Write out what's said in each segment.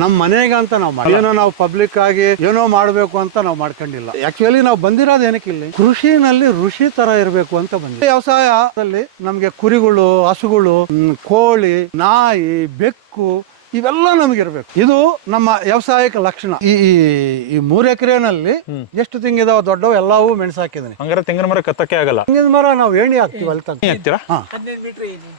ನಮ್ಮ ಮನೆಗೆ ಅಂತ ನಾವು ಏನೋ ನಾವು ಪಬ್ಲಿಕ್ ಆಗಿ ಏನೋ ಮಾಡಬೇಕು ಅಂತ ನಾವು ಮಾಡ್ಕೊಂಡಿಲ್ಲ. ಆಕ್ಚುಲಿ ನಾವು ಬಂದಿರೋದು ಏನಕ್ಕೆ ಇಲ್ಲಿ? ಕೃಷಿನಲ್ಲಿ ಋಷಿ ತರ ಇರಬೇಕು ಅಂತ ಬಂದಿದೆ. ವ್ಯವಸಾಯದಲ್ಲಿ ನಮ್ಗೆ ಕುರಿಗಳು, ಹಸುಗಳು ಕೋಳಿ, ನಾಯಿ, ಬೆಕ್ಕು ಇವೆಲ್ಲ ನಮಗಿರ್ಬೇಕು. ಇರಬೇಕು ಇದು ನಮ್ಮ ವ್ಯವಸಾಯಕ ಲಕ್ಷಣ. ಈ ಈ- ಈ ಮೂರು ಎಕರೆನಲ್ಲಿ ಎಷ್ಟು ತಿಂಗಿದಾವ ದೊಡ್ಡವು ಎಲ್ಲವೂ ಮೆಣಸು ಹಾಕಿದ್ದೀನಿ ಹಂಗಾರೆ ತೆಂಗಿನ ಮರ ಕತ್ತಕ್ಕೆ ಆಗಲ್ಲ. ತೆಂಗಿನ ಮರ ನಾವು ಏಣಿ ಹಾಕ್ತಿವಿ ಅಲ್ಲಿ ತನಕ. ಹಾಕ್ತೀರಾ?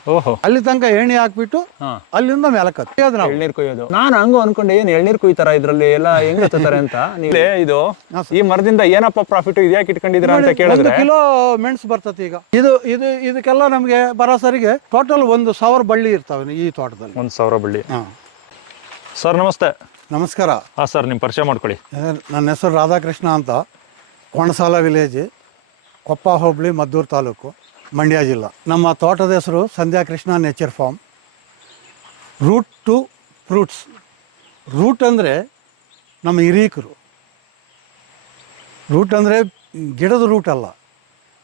ಓಹೋ. ಅಲ್ಲಿ ತನಕ ಏಣಿ ಹಾಕ್ಬಿಟ್ಟು ಅಲ್ಲಿಂದ ಮೇಲಕ್ಕೆ ಅದು ನಾವು. ಎಳ್ನೀರ್ ಕೊಯ್ಯೋದು. ನಾನು ಹಂಗು ಅನ್ಕೊಂಡೆ ಏನ್ ಎಳ್ನೀರ್ ಕುಯ್ತಾರ ಇದ್ರಲ್ಲಿ? ಎಲ್ಲ ಹೆಂಗ್ ಹತ್ತಾರೆ ಅಂತ? ನೀವೇ ಇದು ಈ ಮರದಿಂದ ಏನಪ್ಪ ಪ್ರಾಫಿಟ್ ಇದ್ಯಾಕೆ ಇಟ್ಕೊಂಡಿದ್ರೆ ಅಂತ ಕೇಳಿದ್ರೆ? ಕಿಲೋ ಮೆಣಸು ಬರ್ತದೆ ಈಗ. ಇದು ಇದು ಇದಕ್ಕೆಲ್ಲ ನಮಗೆ ಬರೋಸರಿಗೆ ಟೋಟಲ್ ಒಂದು ಸಾವಿರ ಬಳ್ಳಿ ಇರ್ತಾವೆ ಈ ತೋಟದಲ್ಲಿ. ಒಂದ್ ಸಾವಿರ ಬಳ್ಳಿ. ಹಾ. ಸರ್ ನಮಸ್ತೆ. ನಮಸ್ಕಾರ. ಹಾಂ ಸರ್ ನಿಮ್ಮ ಪರಿಚಯ ಮಾಡ್ಕೊಳ್ಳಿ. ನನ್ನ ಹೆಸರು ರಾಧಾಕೃಷ್ಣ ಅಂತ. ಕೊಣಸಾಲ ವಿಲೇಜ್ ಕೊಪ್ಪ ಹೋಬಳಿ ಮದ್ದೂರು ತಾಲೂಕು ಮಂಡ್ಯ ಜಿಲ್ಲಾ. ನಮ್ಮ ತೋಟದ ಹೆಸರು Sandhya Krishna nature farm. Root to fruits. Root ಅಂದರೆ ನಮ್ಮ ಹಿರೀಕರು. ರೂಟ್ ಅಂದರೆ ಗಿಡದ ರೂಟ್ ಅಲ್ಲ.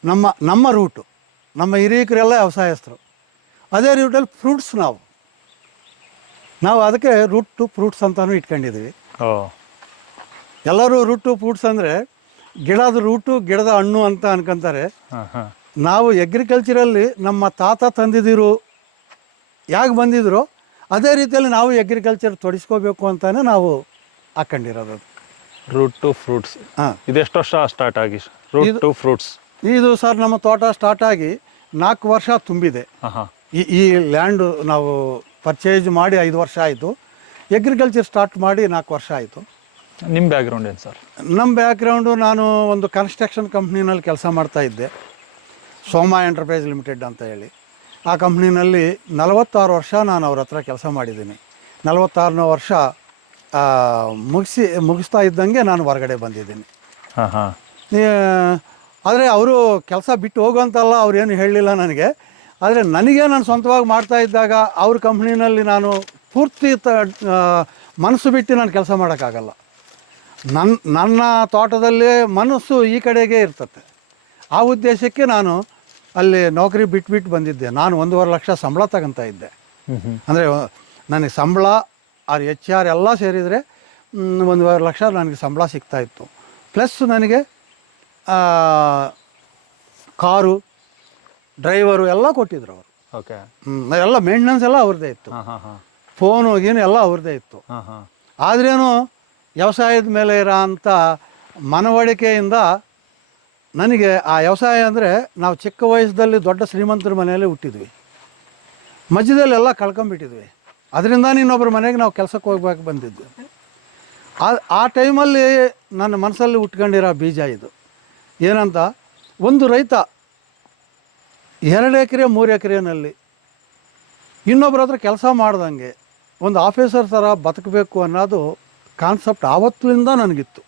ನಮ್ಮ ನಮ್ಮ ರೂಟು. ನಮ್ಮ ಹಿರೀಕರೆಲ್ಲ ವ್ಯವಸಾಯಸ್ಥರು. ಅದೇ ರೂಟಲ್ಲಿ ಫ್ರೂಟ್ಸ್ ನಾವು. ನಾವು ಅದಕ್ಕೆ ರೂಟ್ ಟು ಫ್ರೂಟ್ಸ್ ಅಂತಾನು ಇಟ್ಕೊಂಡಿದ್ದೀವಿ. ಓ. ಎಲ್ಲರೂ ರೂಟ್ ಟು ಫ್ರೂಟ್ಸ್ ಅಂದರೆ ಗಿಡದ ರೂಟು ಗಿಡದ ಹಣ್ಣು ಅಂತ ಅನ್ಕೊಂತಾರೆ. ನಾವು ಎಗ್ರಿಕಲ್ಚರಲ್ಲಿ ನಮ್ಮ ತಾತ ತಂದಿದ್ದೀರು ಯಾಕೆ ಬಂದಿದ್ರು ಅದೇ ರೀತಿಯಲ್ಲಿ ನಾವು ಎಗ್ರಿಕಲ್ಚರ್ ತೊಡಸ್ಕೋಬೇಕು ಅಂತಾನೆ ನಾವು ಹಾಕೊಂಡಿರೋದು ರೂಟ್ ಟು ಫ್ರೂಟ್ಸ್ ಹಾಂ. ಇದೆಷ್ಟು ವರ್ಷ ಸ್ಟಾರ್ಟ್ ಆಗಿ? ರೂಟ್ ಟು ಫ್ರೂಟ್ಸ್ ಇದು ಸರ್ ನಮ್ಮ ತೋಟ ಸ್ಟಾರ್ಟ್ ಆಗಿ ನಾಲ್ಕು ವರ್ಷ ತುಂಬಿದೆ. ಈ ಈ ಲ್ಯಾಂಡು ನಾವು ಪರ್ಚೇಸ್ ಮಾಡಿ ಐದು ವರ್ಷ ಆಯಿತು. ಎಗ್ರಿಕಲ್ಚರ್ ಸ್ಟಾರ್ಟ್ ಮಾಡಿ ನಾಲ್ಕು ವರ್ಷ ಆಯಿತು. ನಿಮ್ಮ ಬ್ಯಾಕ್ಗ್ರೌಂಡ್ ಏನ್ ಸರ್ ನಮ್ಮ ಬ್ಯಾಕ್ಗ್ರೌಂಡು ನಾನು ಒಂದು ಕನ್ಸ್ಟ್ರಕ್ಷನ್ ಕಂಪ್ನಿನಲ್ಲಿ ಕೆಲಸ ಮಾಡ್ತಾ ಇದ್ದೆ. ಸೋಮ ಎಂಟರ್ಪ್ರೈಸ್ ಲಿಮಿಟೆಡ್ ಅಂತ ಹೇಳಿ. ಆ ಕಂಪ್ನಿನಲ್ಲಿ ನಲವತ್ತಾರು ವರ್ಷ ನಾನು ಅವ್ರ ಹತ್ರ ಕೆಲಸ ಮಾಡಿದ್ದೀನಿ. ನಲವತ್ತಾರನೇ ವರ್ಷ ಮುಗಿಸಿ ಮುಗಿಸ್ತಾ ಇದ್ದಂಗೆ ನಾನು ಹೊರಗಡೆ ಬಂದಿದ್ದೀನಿ. ಹಾಂ ಹಾ. ಆದರೆ ಅವರು ಕೆಲಸ ಬಿಟ್ಟು ಹೋಗುವಂತಲ್ಲ ಅವ್ರು ಏನು ಹೇಳಲಿಲ್ಲ ನನಗೆ. ಆದರೆ ನನಗೆ ನಾನು ಸ್ವಂತವಾಗಿ ಮಾಡ್ತಾ ಇದ್ದಾಗ ಅವ್ರ ಕಂಪ್ನಿನಲ್ಲಿ ನಾನು ಪೂರ್ತಿ ತ ಮನಸ್ಸು ಬಿಟ್ಟು ನಾನು ಕೆಲಸ ಮಾಡೋಕ್ಕಾಗಲ್ಲ. ನನ್ನ ನನ್ನ ತೋಟದಲ್ಲಿ ಮನಸ್ಸು ಈ ಕಡೆಗೆ ಇರ್ತತೆ. ಆ ಉದ್ದೇಶಕ್ಕೆ ನಾನು ಅಲ್ಲಿ ನೌಕರಿ ಬಿಟ್ಬಿಟ್ಟು ಬಂದಿದ್ದೆ. ನಾನು ಒಂದೂವರೆ ಲಕ್ಷ ಸಂಬಳ ತಗೊಂತ ಇದ್ದೆ. ಅಂದರೆ ನನಗೆ ಸಂಬಳ ಆರ್ ಎಚ್ ಆರ್ ಎಲ್ಲ ಸೇರಿದರೆ ಒಂದೂವರೆ ಲಕ್ಷ ನನಗೆ ಸಂಬಳ ಸಿಗ್ತಾ ಇತ್ತು. ಪ್ಲಸ್ ನನಗೆ ಕಾರು ಡ್ರೈವರು ಎಲ್ಲ ಕೊಟ್ಟಿದ್ರು ಅವರು. ಓಕೆ. ಎಲ್ಲ ಮೇಂಟೆನೆನ್ಸ್ ಎಲ್ಲ ಅವ್ರದ್ದೇ ಇತ್ತು. ಫೋನು ಗೀನು ಎಲ್ಲ ಅವ್ರದ್ದೇ ಇತ್ತು. ಆದ್ರೇನು ವ್ಯವಸಾಯದ ಮೇಲೆ ಇರೋ ಅಂಥ ಮನವಳಿಕೆಯಿಂದ ನನಗೆ ಆ ವ್ಯವಸಾಯ ಅಂದರೆ ನಾವು ಚಿಕ್ಕ ವಯಸ್ಸಲ್ಲಿ ದೊಡ್ಡ ಶ್ರೀಮಂತರ ಮನೆಯಲ್ಲಿ ಹುಟ್ಟಿದ್ವಿ. ಮಧ್ಯದಲ್ಲಿ ಎಲ್ಲ ಕಳ್ಕೊಂಬಿಟ್ಟಿದ್ವಿ ಅದರಿಂದ ಇನ್ನೊಬ್ಬರ ಮನೆಗೆ ನಾವು ಕೆಲಸಕ್ಕೆ ಹೋಗ್ಬೇಕು ಬಂದಿದ್ದು ಆ ಆ ಟೈಮಲ್ಲಿ ನನ್ನ ಮನಸ್ಸಲ್ಲಿ ಉಟ್ಕೊಂಡಿರೋ ಬೀಜ ಇದು. ಏನಂತ? ಒಂದು ರೈತ ಎರಡು ಎಕರೆ, ಮೂರು ಎಕರೆನಲ್ಲಿ ಇನ್ನೊಬ್ಬರ ಹತ್ರ ಕೆಲಸ ಮಾಡ್ದಂಗೆ ಒಂದು ಆಫೀಸರ್ ಥರ ಬದುಕಬೇಕು ಅನ್ನೋದು ಕಾನ್ಸೆಪ್ಟ್ ಆವತ್ತಿನಿಂದ ನನಗಿತ್ತು.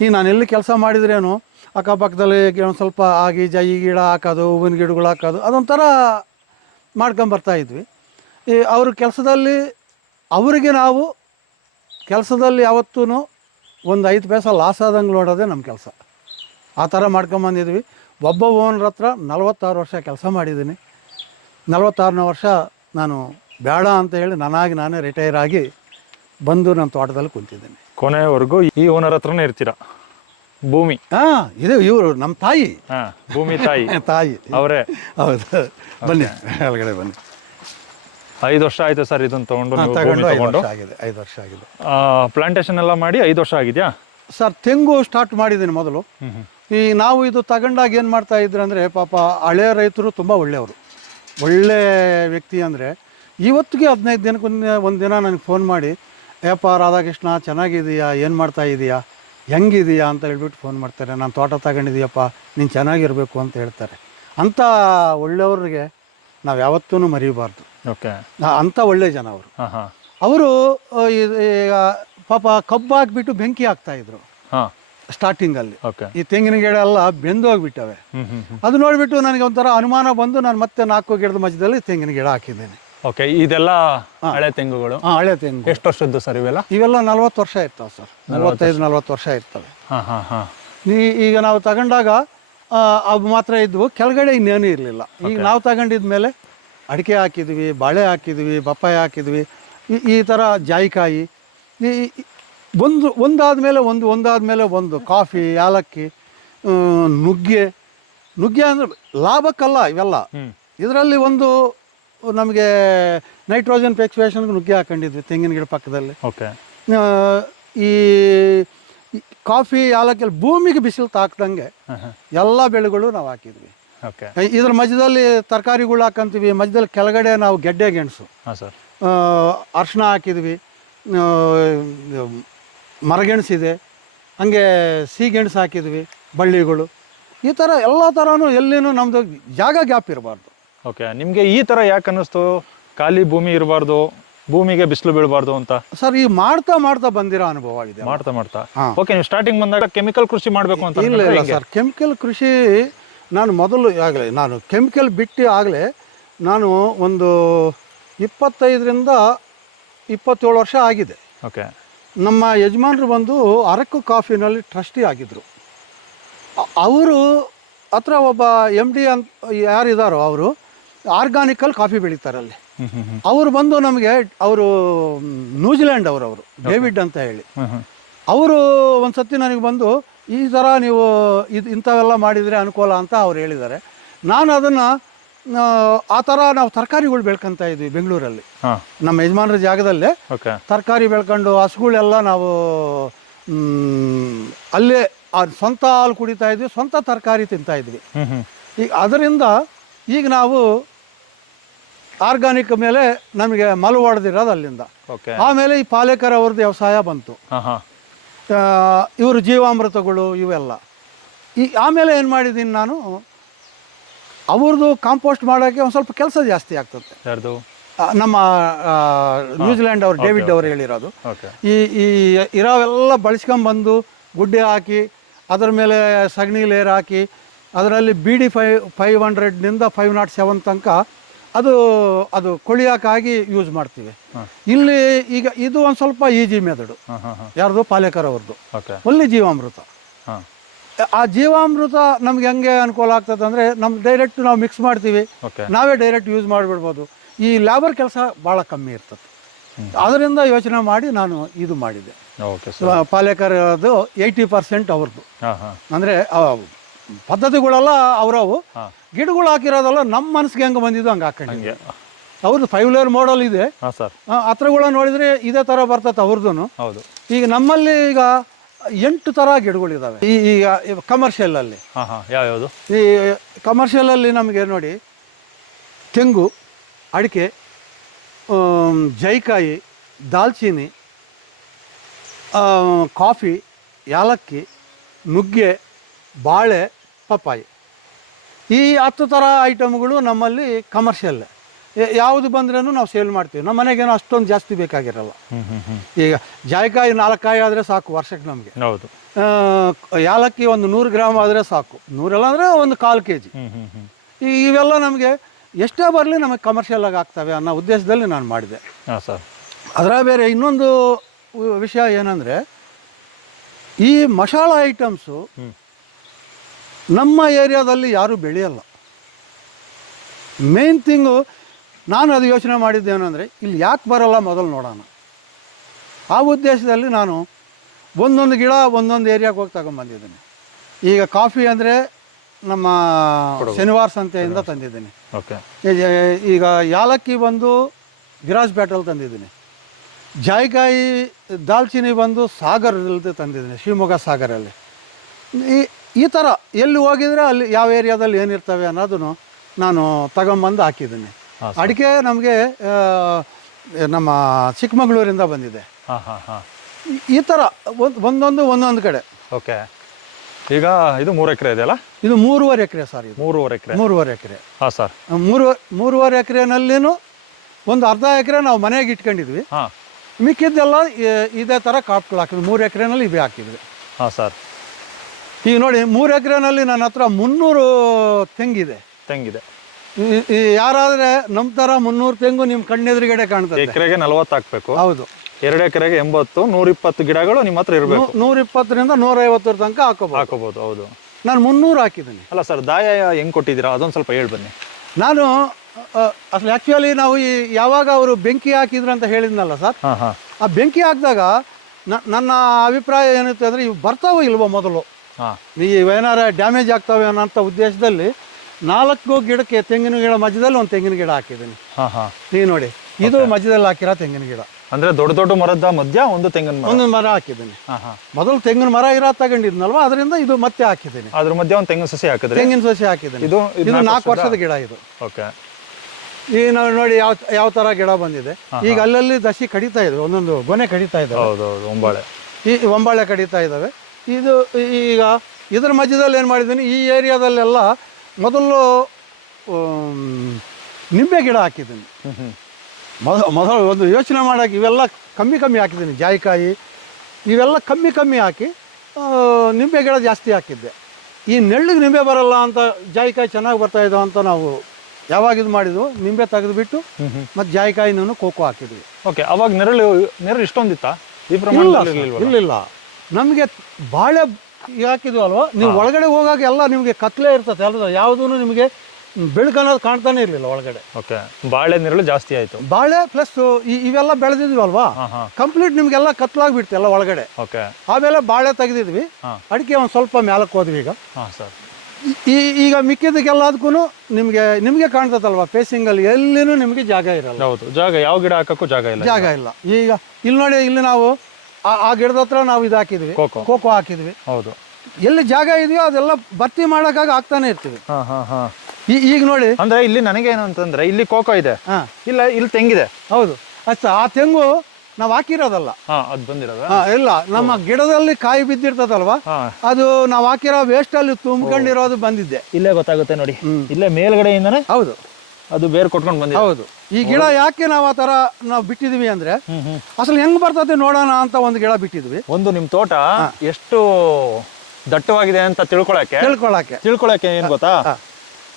ಈಗ ನಾನು ಎಲ್ಲಿ ಕೆಲಸ ಮಾಡಿದ್ರೇನು, ಅಕ್ಕಪಕ್ಕದಲ್ಲಿ ಒಂದು ಸ್ವಲ್ಪ ಆಗಿ ಜೈ ಗಿಡ ಹಾಕೋದು, ಹೂವಿನ ಗಿಡಗಳು ಹಾಕೋದು, ಅದೊಂಥರ ಮಾಡ್ಕೊಂಬರ್ತಾಯಿದ್ವಿ ಈ ಅವ್ರ ಕೆಲಸದಲ್ಲಿ ಅವರಿಗೆ ನಾವು ಕೆಲಸದಲ್ಲಿ ಯಾವತ್ತೂ ಒಂದು ಐದು ಪೈಸೆ ಲಾಸ್ ಆದಂಗೆ ನೋಡೋದೇ ನಮ್ಮ ಕೆಲಸ. ಆ ಥರ ಮಾಡ್ಕೊಂಬಂದಿದ್ವಿ ಒಬ್ಬ ಓನರ್ ಹತ್ರ ನಲವತ್ತಾರು ವರ್ಷ ಕೆಲಸ ಮಾಡಿದ್ದೀನಿ. ನಲವತ್ತಾರನೇ ವರ್ಷ ನಾನು ಬೇಡ ಅಂತ ಹೇಳಿ ನಾನಾಗಿ ನಾನೇ ರಿಟೈರ್ ಆಗಿ ಬಂದು ನನ್ನ ತೋಟದಲ್ಲಿ ಕುಂತಿದ್ದೀನಿ. ಕೊನೆವರೆಗೂ ಈ ಓನರ್ ಹತ್ರನೇ ಇರ್ತೀರಾ? ಭೂಮಿ. ಹಾಂ ಇದು ಇವರು ನಮ್ಮ ತಾಯಿ. ಹಾ ಭೂಮಿ ತಾಯಿ. ತಾಯಿ. ಅವರೇ. ಹೌದು. ಬನ್ನಿ ಒಳಗಡೆ ಬನ್ನಿ. ಐದು ವರ್ಷ ಆಯ್ತು ಸರ್ ಇದನ್ನ ತಗೊಂಡು ನೀವು ಭೂಮಿ ತಗೊಂಡು. ಐದು ತಗೊಂಡು ವರ್ಷ ಆಗಿದೆ ಐದು ವರ್ಷ ಆಗಿದೆ. ಪ್ಲಾಂಟೇಶನ್ ಎಲ್ಲ ಮಾಡಿ ಐದು ವರ್ಷ ಆಗಿದ್ಯಾ? ಸರ್ ತೆಂಗು ಸ್ಟಾರ್ಟ್ ಮಾಡಿದ್ದೀನಿ ಮೊದಲು. ಹ್ಮ್ ಹ್ಮ್. ಈ ನಾವು ಇದು ತಗೊಂಡಾಗ ಏನು ಮಾಡ್ತಾ ಇದ್ರು ಅಂದರೆ ಪಾಪ ಹಳೆಯ ರೈತರು ತುಂಬ ಒಳ್ಳೆಯವರು. ಒಳ್ಳೆ ವ್ಯಕ್ತಿ ಅಂದರೆ ಇವತ್ತಿಗೆ ಹದಿನೈದು ದಿನಕ್ಕೆ ಒಂದು ದಿನ ನನಗೆ ಫೋನ್ ಮಾಡಿ ಏಪ್ಪ ರಾಧಾಕೃಷ್ಣ ಚೆನ್ನಾಗಿದೆಯಾ? ಏನು ಮಾಡ್ತಾ ಇದೆಯಾ? ಹೆಂಗಿದೆಯಾ? ಅಂತ ಹೇಳ್ಬಿಟ್ಟು ಫೋನ್ ಮಾಡ್ತಾರೆ. ನಾನು ತೋಟ ತಗೊಂಡಿದ್ದೀಯಪ್ಪ ನೀನು ಚೆನ್ನಾಗಿರಬೇಕು ಅಂತ ಹೇಳ್ತಾರೆ. ಅಂಥ ಒಳ್ಳೆಯವ್ರಿಗೆ ನಾವು ಯಾವತ್ತೂ ಮರಿಬಾರ್ದು. ಓಕೆ. ಅಂಥ ಒಳ್ಳೆ ಜನ ಅವರು. ಅವರು ಈಗ ಪಾಪ ಕಬ್ಬು ಹಾಕ್ಬಿಟ್ಟು ಬೆಂಕಿ ಹಾಕ್ತಾಯಿದ್ರು ಹಾ. ಸ್ಟಾರ್ಟಿಂಗಲ್ಲಿ ಓಕೆ ಈ ತೆಂಗಿನ ಗಿಡ ಎಲ್ಲ ಬೆಂದು ಹೋಗ್ಬಿಟ್ಟವೆ. ಅದು ನೋಡಿಬಿಟ್ಟು ನನಗೆ ಒಂಥರ ಅನುಮಾನ ಬಂದು ನಾನು ಮತ್ತೆ ನಾಲ್ಕು ಗಿಡದ ಮಧ್ಯದಲ್ಲಿ ತೆಂಗಿನ ಗಿಡ ಹಾಕಿದ್ದೇನೆ. ಓಕೆ ಇದೆಲ್ಲ ಹಳೆ ತೆಂಗುಗಳು? ಹಾಂ ಹಳೆ ತೆಂಗು. ಎಷ್ಟು ವರ್ಷದ್ದು ಸರ್ ಇವೆಲ್ಲ? ಇವೆಲ್ಲ ನಲ್ವತ್ತು ವರ್ಷ ಇರ್ತಾವೆ ಸರ್. ನಲವತ್ತೈದು ನಲ್ವತ್ತು ವರ್ಷ ಇರ್ತವೆ. ಹಾ ಹಾ ಹಾ. ಈ ಈಗ ನಾವು ತಗೊಂಡಾಗ ಆ, ಅವು ಮಾತ್ರ ಇದ್ವು ಕೆಳಗಡೆ ಇನ್ನೇನು ಇರಲಿಲ್ಲ. ಈಗ ನಾವು ತಗೊಂಡಿದ ಮೇಲೆ ಅಡಿಕೆ ಹಾಕಿದ್ವಿ ಬಾಳೆ ಹಾಕಿದ್ವಿ ಬಪ್ಪಾಯಿ ಹಾಕಿದ್ವಿ ಈ ಈ ಥರ ಜಾಯಿಕಾಯಿ ಈ ಈ- ಒಂದು ಒಂದಾದ ಮೇಲೆ ಒಂದು ಒಂದಾದ ಮೇಲೆ ಒಂದು ಕಾಫಿ ಯಾಲಕ್ಕಿ ನುಗ್ಗೆ. ನುಗ್ಗೆ ಅಂದರೆ ಲಾಭಕ್ಕಲ್ಲ ಇವೆಲ್ಲ. ಇದರಲ್ಲಿ ಒಂದು ನಮಗೆ ನೈಟ್ರೋಜನ್ ಫಿಕ್ಸೇಷನ್ಗೆ ನುಗ್ಗೆ ಹಾಕೊಂಡಿದ್ವಿ ತೆಂಗಿನ ಗಿಡ ಪಕ್ಕದಲ್ಲಿ. ಓಕೆ. ಈ ಕಾಫಿ ಯಾಲಕ್ಕಿ ಭೂಮಿಗೆ ಬಿಸಿಲು ತಾಕ್ದಂಗೆ ಎಲ್ಲ ಬೆಳೆಗಳು ನಾವು ಹಾಕಿದ್ವಿ. ಓಕೆ. ಇದ್ರ ಮಧ್ಯದಲ್ಲಿ ತರಕಾರಿಗಳು ಹಾಕಂತೀವಿ. ಮಧ್ಯದಲ್ಲಿ ಕೆಳಗಡೆ ನಾವು ಗೆಡ್ಡೆ ಗೆಣಸು. ಹಾಂ ಸರ್. ಅರ್ಶಿನ ಹಾಕಿದ್ವಿ. ಮರಗೆಣಸಿದೆ ಹಾಗೆ ಸಿಹಿಗೆಣಸು ಹಾಕಿದ್ವಿ ಬಳ್ಳಿಗಳು ಈ ಥರ ಎಲ್ಲ ಥರನೂ ಎಲ್ಲಿನೂ ನಮ್ಮದು ಜಾಗ ಗ್ಯಾಪ್ ಇರಬಾರ್ದು. ಓಕೆ ನಿಮಗೆ ಈ ಥರ ಯಾಕೆ ಅನ್ನಿಸ್ತು? ಖಾಲಿ ಭೂಮಿ ಇರಬಾರ್ದು ಭೂಮಿಗೆ ಬಿಸಿಲು ಬೀಳಬಾರ್ದು ಅಂತ? ಸರ್ ಈ ಮಾಡ್ತಾ ಮಾಡ್ತಾ ಬಂದಿರೋ ಅನುಭವ ಇದೆ ಮಾಡ್ತಾ ಮಾಡ್ತಾ? ಓಕೆ ನೀವು ಸ್ಟಾರ್ಟಿಂಗ್ ಬಂದಾಗ ಕೆಮಿಕಲ್ ಕೃಷಿ ಮಾಡಬೇಕು ಅಂತ ಇಲ್ಲ ಇಲ್ಲ ಸರ್. ಕೆಮಿಕಲ್ ಕೃಷಿ ನಾನು ಮೊದಲು ಆಗಲೇ ನಾನು ಕೆಮಿಕಲ್ ಬಿಟ್ಟು ಆಗಲೇ ನಾನು ಒಂದು ಇಪ್ಪತ್ತೈದರಿಂದ ಇಪ್ಪತ್ತೇಳು ವರ್ಷ ಆಗಿದೆ. ಓಕೆ ನಮ್ಮ ಯಜಮಾನರು ಬಂದು ಅರಕು ಕಾಫಿನಲ್ಲಿ ಟ್ರಸ್ಟಿ ಆಗಿದ್ದರು ಅವರು ಹತ್ರ ಒಬ್ಬ ಎಂ ಡಿ ಅಂತ ಯಾರಿದ್ದಾರೋ ಅವರು ಆರ್ಗಾನಿಕಲ್ಲಿ ಕಾಫಿ ಬೆಳೀತಾರೆ ಅಲ್ಲಿ. ಅವರು ಬಂದು ನಮಗೆ ಅವರು ನ್ಯೂಜಿಲ್ಯಾಂಡ್ ಅವರು ಅವರು ಡೇವಿಡ್ ಅಂತ ಹೇಳಿ. ಅವರು ಒಂದು ಸತಿ ನನಗೆ ಬಂದು ಈ ಥರ ನೀವು ಇದು ಇಂಥವೆಲ್ಲ ಮಾಡಿದರೆ ಅನುಕೂಲ ಅಂತ ಅವ್ರು ಹೇಳಿದ್ದಾರೆ. ನಾನು ಅದನ್ನು ಆ ಥರ ನಾವು ತರಕಾರಿಗಳು ಬೆಳ್ಕೊಂತ ಇದ್ವಿ ಬೆಂಗಳೂರಲ್ಲಿ. ನಮ್ಮ ಯಜಮಾನರ ಜಾಗದಲ್ಲೇ ತರಕಾರಿ ಬೆಳ್ಕೊಂಡು ಹಸುಗಳೆಲ್ಲ ನಾವು ಅಲ್ಲೇ ಸ್ವಂತ ಹಾಲು ಕುಡಿತಾ ಇದ್ವಿ ಸ್ವಂತ ತರಕಾರಿ ತಿಂತಾ ಇದ್ವಿ. ಈಗ ಅದರಿಂದ ಈಗ ನಾವು ಆರ್ಗಾನಿಕ್ ಮೇಲೆ ನಮಗೆ ಮಲು ಹೊಡೆದಿರೋದು ಅಲ್ಲಿಂದ. ಆಮೇಲೆ ಈ ಪಾಲೇಕರ್ ಅವ್ರದ್ದು ವ್ಯವಸಾಯ ಬಂತು. ಇವರು ಜೀವಾಮೃತಗಳು ಇವೆಲ್ಲ. ಈ ಆಮೇಲೆ ಏನು ಮಾಡಿದ್ದೀನಿ ನಾನು ಅವ್ರದ್ದು ಕಾಂಪೋಸ್ಟ್ ಮಾಡೋಕ್ಕೆ ಒಂದು ಸ್ವಲ್ಪ ಕೆಲಸ ಜಾಸ್ತಿ ಆಗ್ತದೆ. ಯಾರ್ದು? ನಮ್ಮ ನ್ಯೂಜಿಲ್ಯಾಂಡ್ ಅವರು ಡೇವಿಡ್ ಅವರು ಹೇಳಿರೋದು. ಈ ಈ ಇರೋವೆಲ್ಲ ಬಳಸ್ಕೊಂಬಂದು ಗುಡ್ಡೆ ಹಾಕಿ ಅದರ ಮೇಲೆ ಸಗಣಿ ಲೇರ್ ಹಾಕಿ ಅದರಲ್ಲಿ ಬಿ ಡಿ ಫೈವ್ ಫೈವ್ ಹಂಡ್ರೆಡ್ನಿಂದ ಫೈವ್ ನಾಟ್ ಸೆವೆನ್ ತನಕ ಅದು ಅದು ಕೊಳಿಯೋಕ್ಕಾಗಿ ಯೂಸ್ ಮಾಡ್ತೀವಿ. ಇಲ್ಲಿ ಈಗ ಇದು ಒಂದು ಸ್ವಲ್ಪ ಈಜಿ ಮೆಥಡು ಯಾರ್ದು? ಪಾಲೇಕರ್ ಅವ್ರದ್ದು. ಓಕೆ ಒಳ್ಳೆ ಜೀವಾಮೃತ. ಹಾಂ. ಆ ಜೀವಾಮೃತ ನಮ್ಗೆ ಹೆಂಗೆ ಅನುಕೂಲ ಆಗ್ತದೆ ಅಂದರೆ ನಮ್ಮ ಡೈರೆಕ್ಟ್ ನಾವು ಮಿಕ್ಸ್ ಮಾಡ್ತೀವಿ. ನಾವೇ ಡೈರೆಕ್ಟ್ ಯೂಸ್ ಮಾಡಿಬಿಡ್ಬೋದು. ಈ ಲ್ಯಾಬರ್ ಕೆಲಸ ಭಾಳ ಕಮ್ಮಿ ಇರ್ತದೆ. ಅದರಿಂದ ಯೋಚನೆ ಮಾಡಿ ನಾನು ಇದು ಮಾಡಿದೆ. ಪಾಲೇಕರ್ ಅದು ಏಯ್ಟಿ ಪರ್ಸೆಂಟ್ ಅವ್ರದ್ದು ಅಂದರೆ ಪದ್ಧತಿಗಳೆಲ್ಲ ಅವರವು. ಗಿಡಗಳು ಹಾಕಿರೋದಲ್ಲ ನಮ್ಮ ಮನಸ್ಸಿಗೆ ಹೆಂಗೆ ಬಂದಿದ್ದು ಹಂಗೆ ಹಾಕೊಂಡು ಅವ್ರದ್ದು ಫೈವ್ ಲೇಯರ್ ಮಾಡಲ್ ಇದೆ. ಹತ್ರಗಳ ನೋಡಿದರೆ ಇದೇ ಥರ ಬರ್ತದೆ ಅವ್ರದ್ದು ಹೌದು. ಈಗ ನಮ್ಮಲ್ಲಿ ಈಗ ಎಂಟು ಥರ ಗಿಡಗಳಿದ್ದಾವೆ ಈ ಈಗ ಕಮರ್ಷಿಯಲಲ್ಲಿ ಹಾಂ ಹಾಂ ಯಾವ್ಯಾವುದು? ಈ ಕಮರ್ಷಿಯಲಲ್ಲಿ ನಮಗೆ ನೋಡಿ ತೆಂಗು ಅಡಿಕೆ ಜೈಕಾಯಿ ದಾಲ್ಚಿನ್ನಿ ಕಾಫಿ ಯಾಲಕ್ಕಿ ನುಗ್ಗೆ ಬಾಳೆ ಪಪ್ಪಾಯಿ. ಈ ಹತ್ತು ಥರ ಐಟಮ್ಗಳು ನಮ್ಮಲ್ಲಿ ಕಮರ್ಷಿಯಲ್ ಯಾವುದು ಬಂದ್ರೂ ನಾವು ಸೇಲ್ ಮಾಡ್ತೀವಿ. ನಮ್ಮ ಮನೆಗೇನು ಅಷ್ಟೊಂದು ಜಾಸ್ತಿ ಬೇಕಾಗಿರಲ್ಲ. ಈಗ ಜಾಯಿಕಾಯಿ ನಾಲ್ಕಾಯಿ ಆದರೆ ಸಾಕು ವರ್ಷಕ್ಕೆ ನಮಗೆ. ಹೌದು. ಯಾಲಕ್ಕಿ ಒಂದು ನೂರು ಗ್ರಾಮ್ ಆದರೆ ಸಾಕು. ನೂರೆಲ್ಲ ಅಂದರೆ ಒಂದು ಕಾಲು ಕೆ ಜಿ. ಇವೆಲ್ಲ ನಮಗೆ ಎಷ್ಟೇ ಬರಲಿ ನಮಗೆ ಕಮರ್ಷಿಯಲ್ ಆಗಿ ಆಗ್ತವೆ ಅನ್ನೋ ಉದ್ದೇಶದಲ್ಲಿ ನಾನು ಮಾಡಿದೆ. ಹಾಂ ಸರ್. ಅದರ ಬೇರೆ ಇನ್ನೊಂದು ವಿಷಯ ಏನಂದರೆ ಈ ಮಸಾಲ ಐಟಮ್ಸು ನಮ್ಮ ಏರಿಯಾದಲ್ಲಿ ಯಾರೂ ಬೆಳೆಯಲ್ಲ. ಮೇನ್ ಥಿಂಗು ನಾನು ಅದು ಯೋಚನೆ ಮಾಡಿದ್ದೇನೆಂದರೆ ಇಲ್ಲಿ ಯಾಕೆ ಬರೋಲ್ಲ ಮೊದಲು ನೋಡೋಣ. ಆ ಉದ್ದೇಶದಲ್ಲಿ ನಾನು ಒಂದೊಂದು ಗಿಡ ಒಂದೊಂದು ಏರಿಯಾಗೆ ಹೋಗಿ ತಗೊಂಬಂದಿದ್ದೀನಿ. ಈಗ ಕಾಫಿ ಅಂದರೆ ನಮ್ಮ ಶನಿವಾರ ಸಂತೆಯಿಂದ ತಂದಿದ್ದೀನಿ. ಓಕೆ. ಈಗ- ಯಾಲಕ್ಕಿ ಬಂದು ವಿರಾಜ್ಪೇಟಲ್ಲಿ ತಂದಿದ್ದೀನಿ. ಜಾಯಿಕಾಯಿ ದಾಲ್ಚಿನಿ ಬಂದು ಸಾಗರದಲ್ಲಿ ತಂದಿದ್ದೀನಿ ಶಿವಮೊಗ್ಗ ಸಾಗರಲ್ಲಿ. ಈ ಈ ಥರ ಎಲ್ಲಿ ಹೋಗಿದ್ರೆ ಅಲ್ಲಿ ಯಾವ ಏರಿಯಾದಲ್ಲಿ ಏನಿರ್ತವೆ ಅನ್ನೋದನ್ನು ನಾನು ತಗೊಂಬಂದು ಹಾಕಿದ್ದೀನಿ. ಅಡಿಕೆ ನಮಗೆ ನಮ್ಮ ಚಿಕ್ಕಮಗಳೂರಿಂದ ಬಂದಿದೆ. ಹಾಂ ಹಾಂ ಹಾಂ. ಈ- ಥರ ಒಂದು ಒಂದೊಂದು ಒಂದೊಂದು ಕಡೆ. ಓಕೆ. ಈಗ ಇದು ಮೂರು ಎಕರೆ ಇದೆಯಲ್ಲ ಇದು ಮೂರುವರೆ ಎಕರೆ ಸರ್ ಇದು. ಮೂರುವರೆ ಎಕರೆ. ಮೂರುವರೆ ಎಕರೆ. ಹಾಂ ಸರ್. ಮೂರು ಮೂರುವರೆ ಎಕರೆನಲ್ಲಿನೂ ಒಂದು ಅರ್ಧ ಎಕರೆ ನಾವು ಮನೆಗೆ ಇಟ್ಕೊಂಡಿದ್ವಿ. ಹಾಂ. ಮಿಕ್ಕಿದ್ದೆಲ್ಲ ಇದೇ ಥರ ಕಾಪ್ಗಳು ಹಾಕಿದ್ವಿ. ಮೂರು ಎಕರೆನಲ್ಲಿ ಇವೇ ಹಾಕಿದ್ವಿ. ಹಾಂ ಸರ್. ಈಗ ನೋಡಿ ಮೂರು ಎಕರೆನಲ್ಲಿ ನನ್ನ ಹತ್ರ ಮುನ್ನೂರು ತೆಂಗಿದೆ. ತೆಂಗಿದೆ. ಈ- ಯಾರಾದ್ರೆ ನಮ್ಮ ತರ ಮುನ್ನೂರು ತೆಂಗು ನಿಮ್ಮ ಕಣ್ಣೆದುರುಗಡೆ ಕಾಣ್ತದೆ. ಎಕರೆಗೆ ನಲವತ್ತು ಹಾಕ್ಬೇಕು. ಹೌದು. ಎರಡು ಎಕರೆಗೆ ಎಂಬತ್ತು ನೂರಿಪ್ಪತ್ತು ಗಿಡಗಳು ನಿಮ್ಮ ಹತ್ರ ಇರಬೇಕು. ನೂರ ಇಪ್ಪತ್ತರಿಂದ ನೂರೈವತ್ತರ ತನಕ ಹಾಕೋಬೋದು ಹಾಕೋಬಹುದು ಹೌದು. ನಾನು ಮುನ್ನೂರು ಹಾಕಿದ್ದೀನಿ. ಅಲ್ಲ ಸರ್ ದಾಯ ಹೆಂಗ್ ಕೊಟ್ಟಿದ್ದೀರಾ? ಅದೊಂದು ಸ್ವಲ್ಪ ಹೇಳಿ ಬನ್ನಿ. ನಾನು ಅಸಲು ಆ್ಯಕ್ಚುಲಿ ನಾವು ಈ ಯಾವಾಗ ಅವರು ಬೆಂಕಿ ಹಾಕಿದ್ರು ಅಂತ ಹೇಳಿದ್ನಲ್ಲ ಸರ್? ಆ ಬೆಂಕಿ ಹಾಕಿದಾಗ ನನ್ನ ಅಭಿಪ್ರಾಯ ಏನಿತ್ತು ಅಂದರೆ ಇವು ಬರ್ತಾವೋ ಇಲ್ವೋ ಮೊದಲು? ಹಾ. ಈ ಏನಾರ ಡ್ಯಾಮೇಜ್ ಆಗ್ತಾವೆ ಅನ್ನೋಂಥ ಉದ್ದೇಶದಲ್ಲಿ ನಾಲ್ಕು ಗಿಡಕ್ಕೆ ತೆಂಗಿನ ಗಿಡ ಮಧ್ಯದಲ್ಲಿ ಒಂದು ತೆಂಗಿನ ಗಿಡ ಹಾಕಿದ್ದೀನಿ. ಹಾ ಹಾ. ನೀವು ನೋಡಿ ಇದು ಮಧ್ಯದಲ್ಲಿ ಹಾಕಿರೋ ತೆಂಗಿನ ಗಿಡ. ಅಂದ್ರೆ ದೊಡ್ಡ ದೊಡ್ಡ ಮರದ ಮಧ್ಯ ಒಂದು ತೆಂಗಿನ ಮರ. ಒಂದು ಮರ ಹಾಕಿದ್ದೀನಿ. ಹಾ ಹಾ. ಮೊದಲು ತೆಂಗಿನ ಮರ ಇರೋ ತಗೊಂಡಿದ್ನಲ್ವ? ಅದರಿಂದ ಇದು ಮತ್ತೆ ಹಾಕಿದ್ದೀನಿ. ಅದ್ರ ಮಧ್ಯ ಒಂದು ತೆಂಗಿನ ಸಸಿ ಹಾಕಿದ್ರೆ? ತೆಂಗಿನ ಸಸಿ ಹಾಕಿದ್ದೀನಿ. ಇದು ಇದು ನಾಲ್ಕು ವರ್ಷದ? ಗಿಡ ಇದು. ಓಕೆ ಈ ನಾವು ನೋಡಿ ಯಾವ ಯಾವ ತರ ಗಿಡ ಬಂದಿದೆ. ಈಗ ಅಲ್ಲಲ್ಲಿ ದಸಿ ಕಡಿತಾ ಇದೆ ಒಂದೊಂದು ಗೊನೆ ಕಡಿತಾ ಇದ್ದಾವೆ ಹೌದು ಹೌದು ಒಂಬಾಳೆ. ಈ ಒಂಬಾಳೆ ಕಡಿತಾ ಇದ್ದಾವೆ ಇದು ಈಗ ಇದ್ರ ಮಧ್ಯದಲ್ಲಿ ಏನು ಮಾಡಿದ್ದೀನಿ ಈ ಏರಿಯಾದಲ್ಲೆಲ್ಲ ಮೊದಲು ನಿಂಬೆ ಗಿಡ ಹಾಕಿದ್ದೀನಿ. ಮೊದ ಮೊದಲು ಒಂದು ಯೋಚನೆ ಮಾಡೋಕೆ ಇವೆಲ್ಲ ಕಮ್ಮಿ ಕಮ್ಮಿ ಹಾಕಿದ್ದೀನಿ ಜಾಯಿಕಾಯಿ. ಇವೆಲ್ಲ ಕಮ್ಮಿ ಕಮ್ಮಿ ಹಾಕಿ ನಿಂಬೆ ಗಿಡ ಜಾಸ್ತಿ ಹಾಕಿದ್ದೆ. ಈ ನೆಳ್ಳಿಗೆ ನಿಂಬೆ ಬರಲ್ಲ ಅಂತ ಜಾಯಿಕಾಯಿ ಚೆನ್ನಾಗಿ ಬರ್ತಾ ಇದ್ದಾವೆ ಅಂತ ನಾವು ಯಾವಾಗ ಇದು ಮಾಡಿದ್ವು ನಿಂಬೆ ತೆಗೆದುಬಿಟ್ಟು ಮತ್ತು ಜಾಯಿಕಾಯಿನೂ ಕೋಕೋ ಹಾಕಿದ್ವಿ. ಓಕೆ ಅವಾಗ ನೆರಳು ನೆರಳು ಇಷ್ಟೊಂದಿತ್ತಾ? ಈ ಇರ್ಲಿಲ್ವಲ್ಲ? ಇಲ್ಲಿಲ್ಲ. ನಮಗೆ ಬಾಳೆ ಹಾಕಿದ್ವು ಅಲ್ವಾ? ನೀವು ಒಳಗಡೆ ಹೋಗಾಗ ಎಲ್ಲ ನಿಮಗೆ ಕತ್ಲೆ ಇರ್ತದೆ ಅಲ್ಲದ ಯಾವುದೂ ನಿಮಗೆ ಬೆಳಕು ಅನ್ನೋದು ಕಾಣ್ತಾನೆ ಇರಲಿಲ್ಲ ಒಳಗಡೆ. ಓಕೆ. ಬಾಳೆ ನೆರಳು ಜಾಸ್ತಿ ಆಯಿತು. ಬಾಳೆ ಪ್ಲಸ್ ಇವೆಲ್ಲ ಬೆಳೆದಿದ್ವಲ್ವಾ ಹಾ ಹಾ. ಕಂಪ್ಲೀಟ್ ನಿಮಗೆಲ್ಲ ಕತ್ಲಾಗ್ಬಿಡ್ತು ಎಲ್ಲ ಒಳಗಡೆ. ಓಕೆ. ಆಮೇಲೆ ಬಾಳೆ ತೆಗೆದಿದ್ವಿ. ಅಡಿಕೆ ಒಂದು ಸ್ವಲ್ಪ ಮೇಲಕ್ಕೆ ಹೋದ್ವಿ ಈಗ. ಹಾಂ ಸರ್. ಈ ಈಗ ಮಿಕ್ಕಿದ್ದಕ್ಕೆಲ್ಲದಕ್ಕೂ ನಿಮಗೆ ನಿಮಗೆ ಕಾಣ್ತದಲ್ವಾ? ಫೇಸಿಂಗಲ್ಲಿ ಎಲ್ಲಿನೂ ನಿಮಗೆ ಜಾಗ ಇರಲ್ಲ. ಹೌದು. ಜಾಗ ಯಾವ ಗಿಡ ಹಾಕಕ್ಕೂ ಜಾಗ ಇಲ್ಲ ಜಾಗ ಇಲ್ಲ. ಈಗ ಇಲ್ಲಿ ನೋಡಿ ಇಲ್ಲಿ ನಾವು ಆ- ಆ ಗಿಡದ ಹತ್ರ ನಾವು ಇದು ಹಾಕಿದ್ವಿ. ಕೋಕೋ ಕೋಕೋ ಹಾಕಿದ್ವಿ. ಹೌದು. ಎಲ್ಲಿ ಜಾಗ ಇದೆಯೋ ಅದೆಲ್ಲ ಭರ್ತಿ ಮಾಡೋಕ್ಕಾಗ ಆಗ್ತಾನೆ ಇರ್ತೀವಿ. ಹಾ ಹಾ ಹಾ. ಈ ಈಗ ನೋಡಿ. ಅಂದ್ರೆ ಇಲ್ಲಿ ನನಗೇನು ಅಂತಂದ್ರೆ ಇಲ್ಲಿ ಕೋಕೋ ಇದೆ. ಹಾಂ. ಇಲ್ಲ ಇಲ್ಲಿ ತೆಂಗಿದೆ. ಹೌದು. ಅಷ್ಟ ಆ ತೆಂಗು ನಾವು ಹಾಕಿರೋದಲ್ಲ. ಹಾ ಅದು ಬಂದಿರೋದ? ಹಾ ಇಲ್ಲ. ನಮ್ಮ ಗಿಡದಲ್ಲಿ ಕಾಯಿ ಬಿದ್ದಿರ್ತದಲ್ವಾ? ಹಾ. ಅದು ನಾವು ಹಾಕಿರೋ ವೇಸ್ಟ್ ಅಲ್ಲಿ ತುಂಬ್ಕೊಂಡಿರೋದು ಬಂದಿದ್ದೆ. ಇಲ್ಲೇ ಗೊತ್ತಾಗುತ್ತೆ ನೋಡಿ. ಇಲ್ಲೇ ಮೇಲ್ಗಡೆಯಿಂದನೇ? ಹೌದು. ಅದು ಬೇರೆ ಕೊಟ್ಕೊಂಡು ಬಂದಿದೆ. ಹೌದು. ಈ ಗಿಡ ಯಾಕೆ ನಾವು ಆ ಥರ ನಾವು ಬಿಟ್ಟಿದೀವಿ ಅಂದ್ರೆ ಅಸಲು ಹೆಂಗ್ ಬರ್ತದೆ ನೋಡೋಣ ಅಂತ ಒಂದು ಗಿಡ ಬಿಟ್ಟಿದ್ವಿ. ಒಂದು ನಿಮ್ ತೋಟ ಎಷ್ಟು ದಟ್ಟವಾಗಿದೆ ಅಂತ ತಿಳ್ಕೊಳಕ್ಕೆ? ತಿಳ್ಕೊಳಕ್ಕೆ. ತಿಳ್ಕೊಳಕ್ಕೆ ಏನ್ ಗೊತ್ತಾ?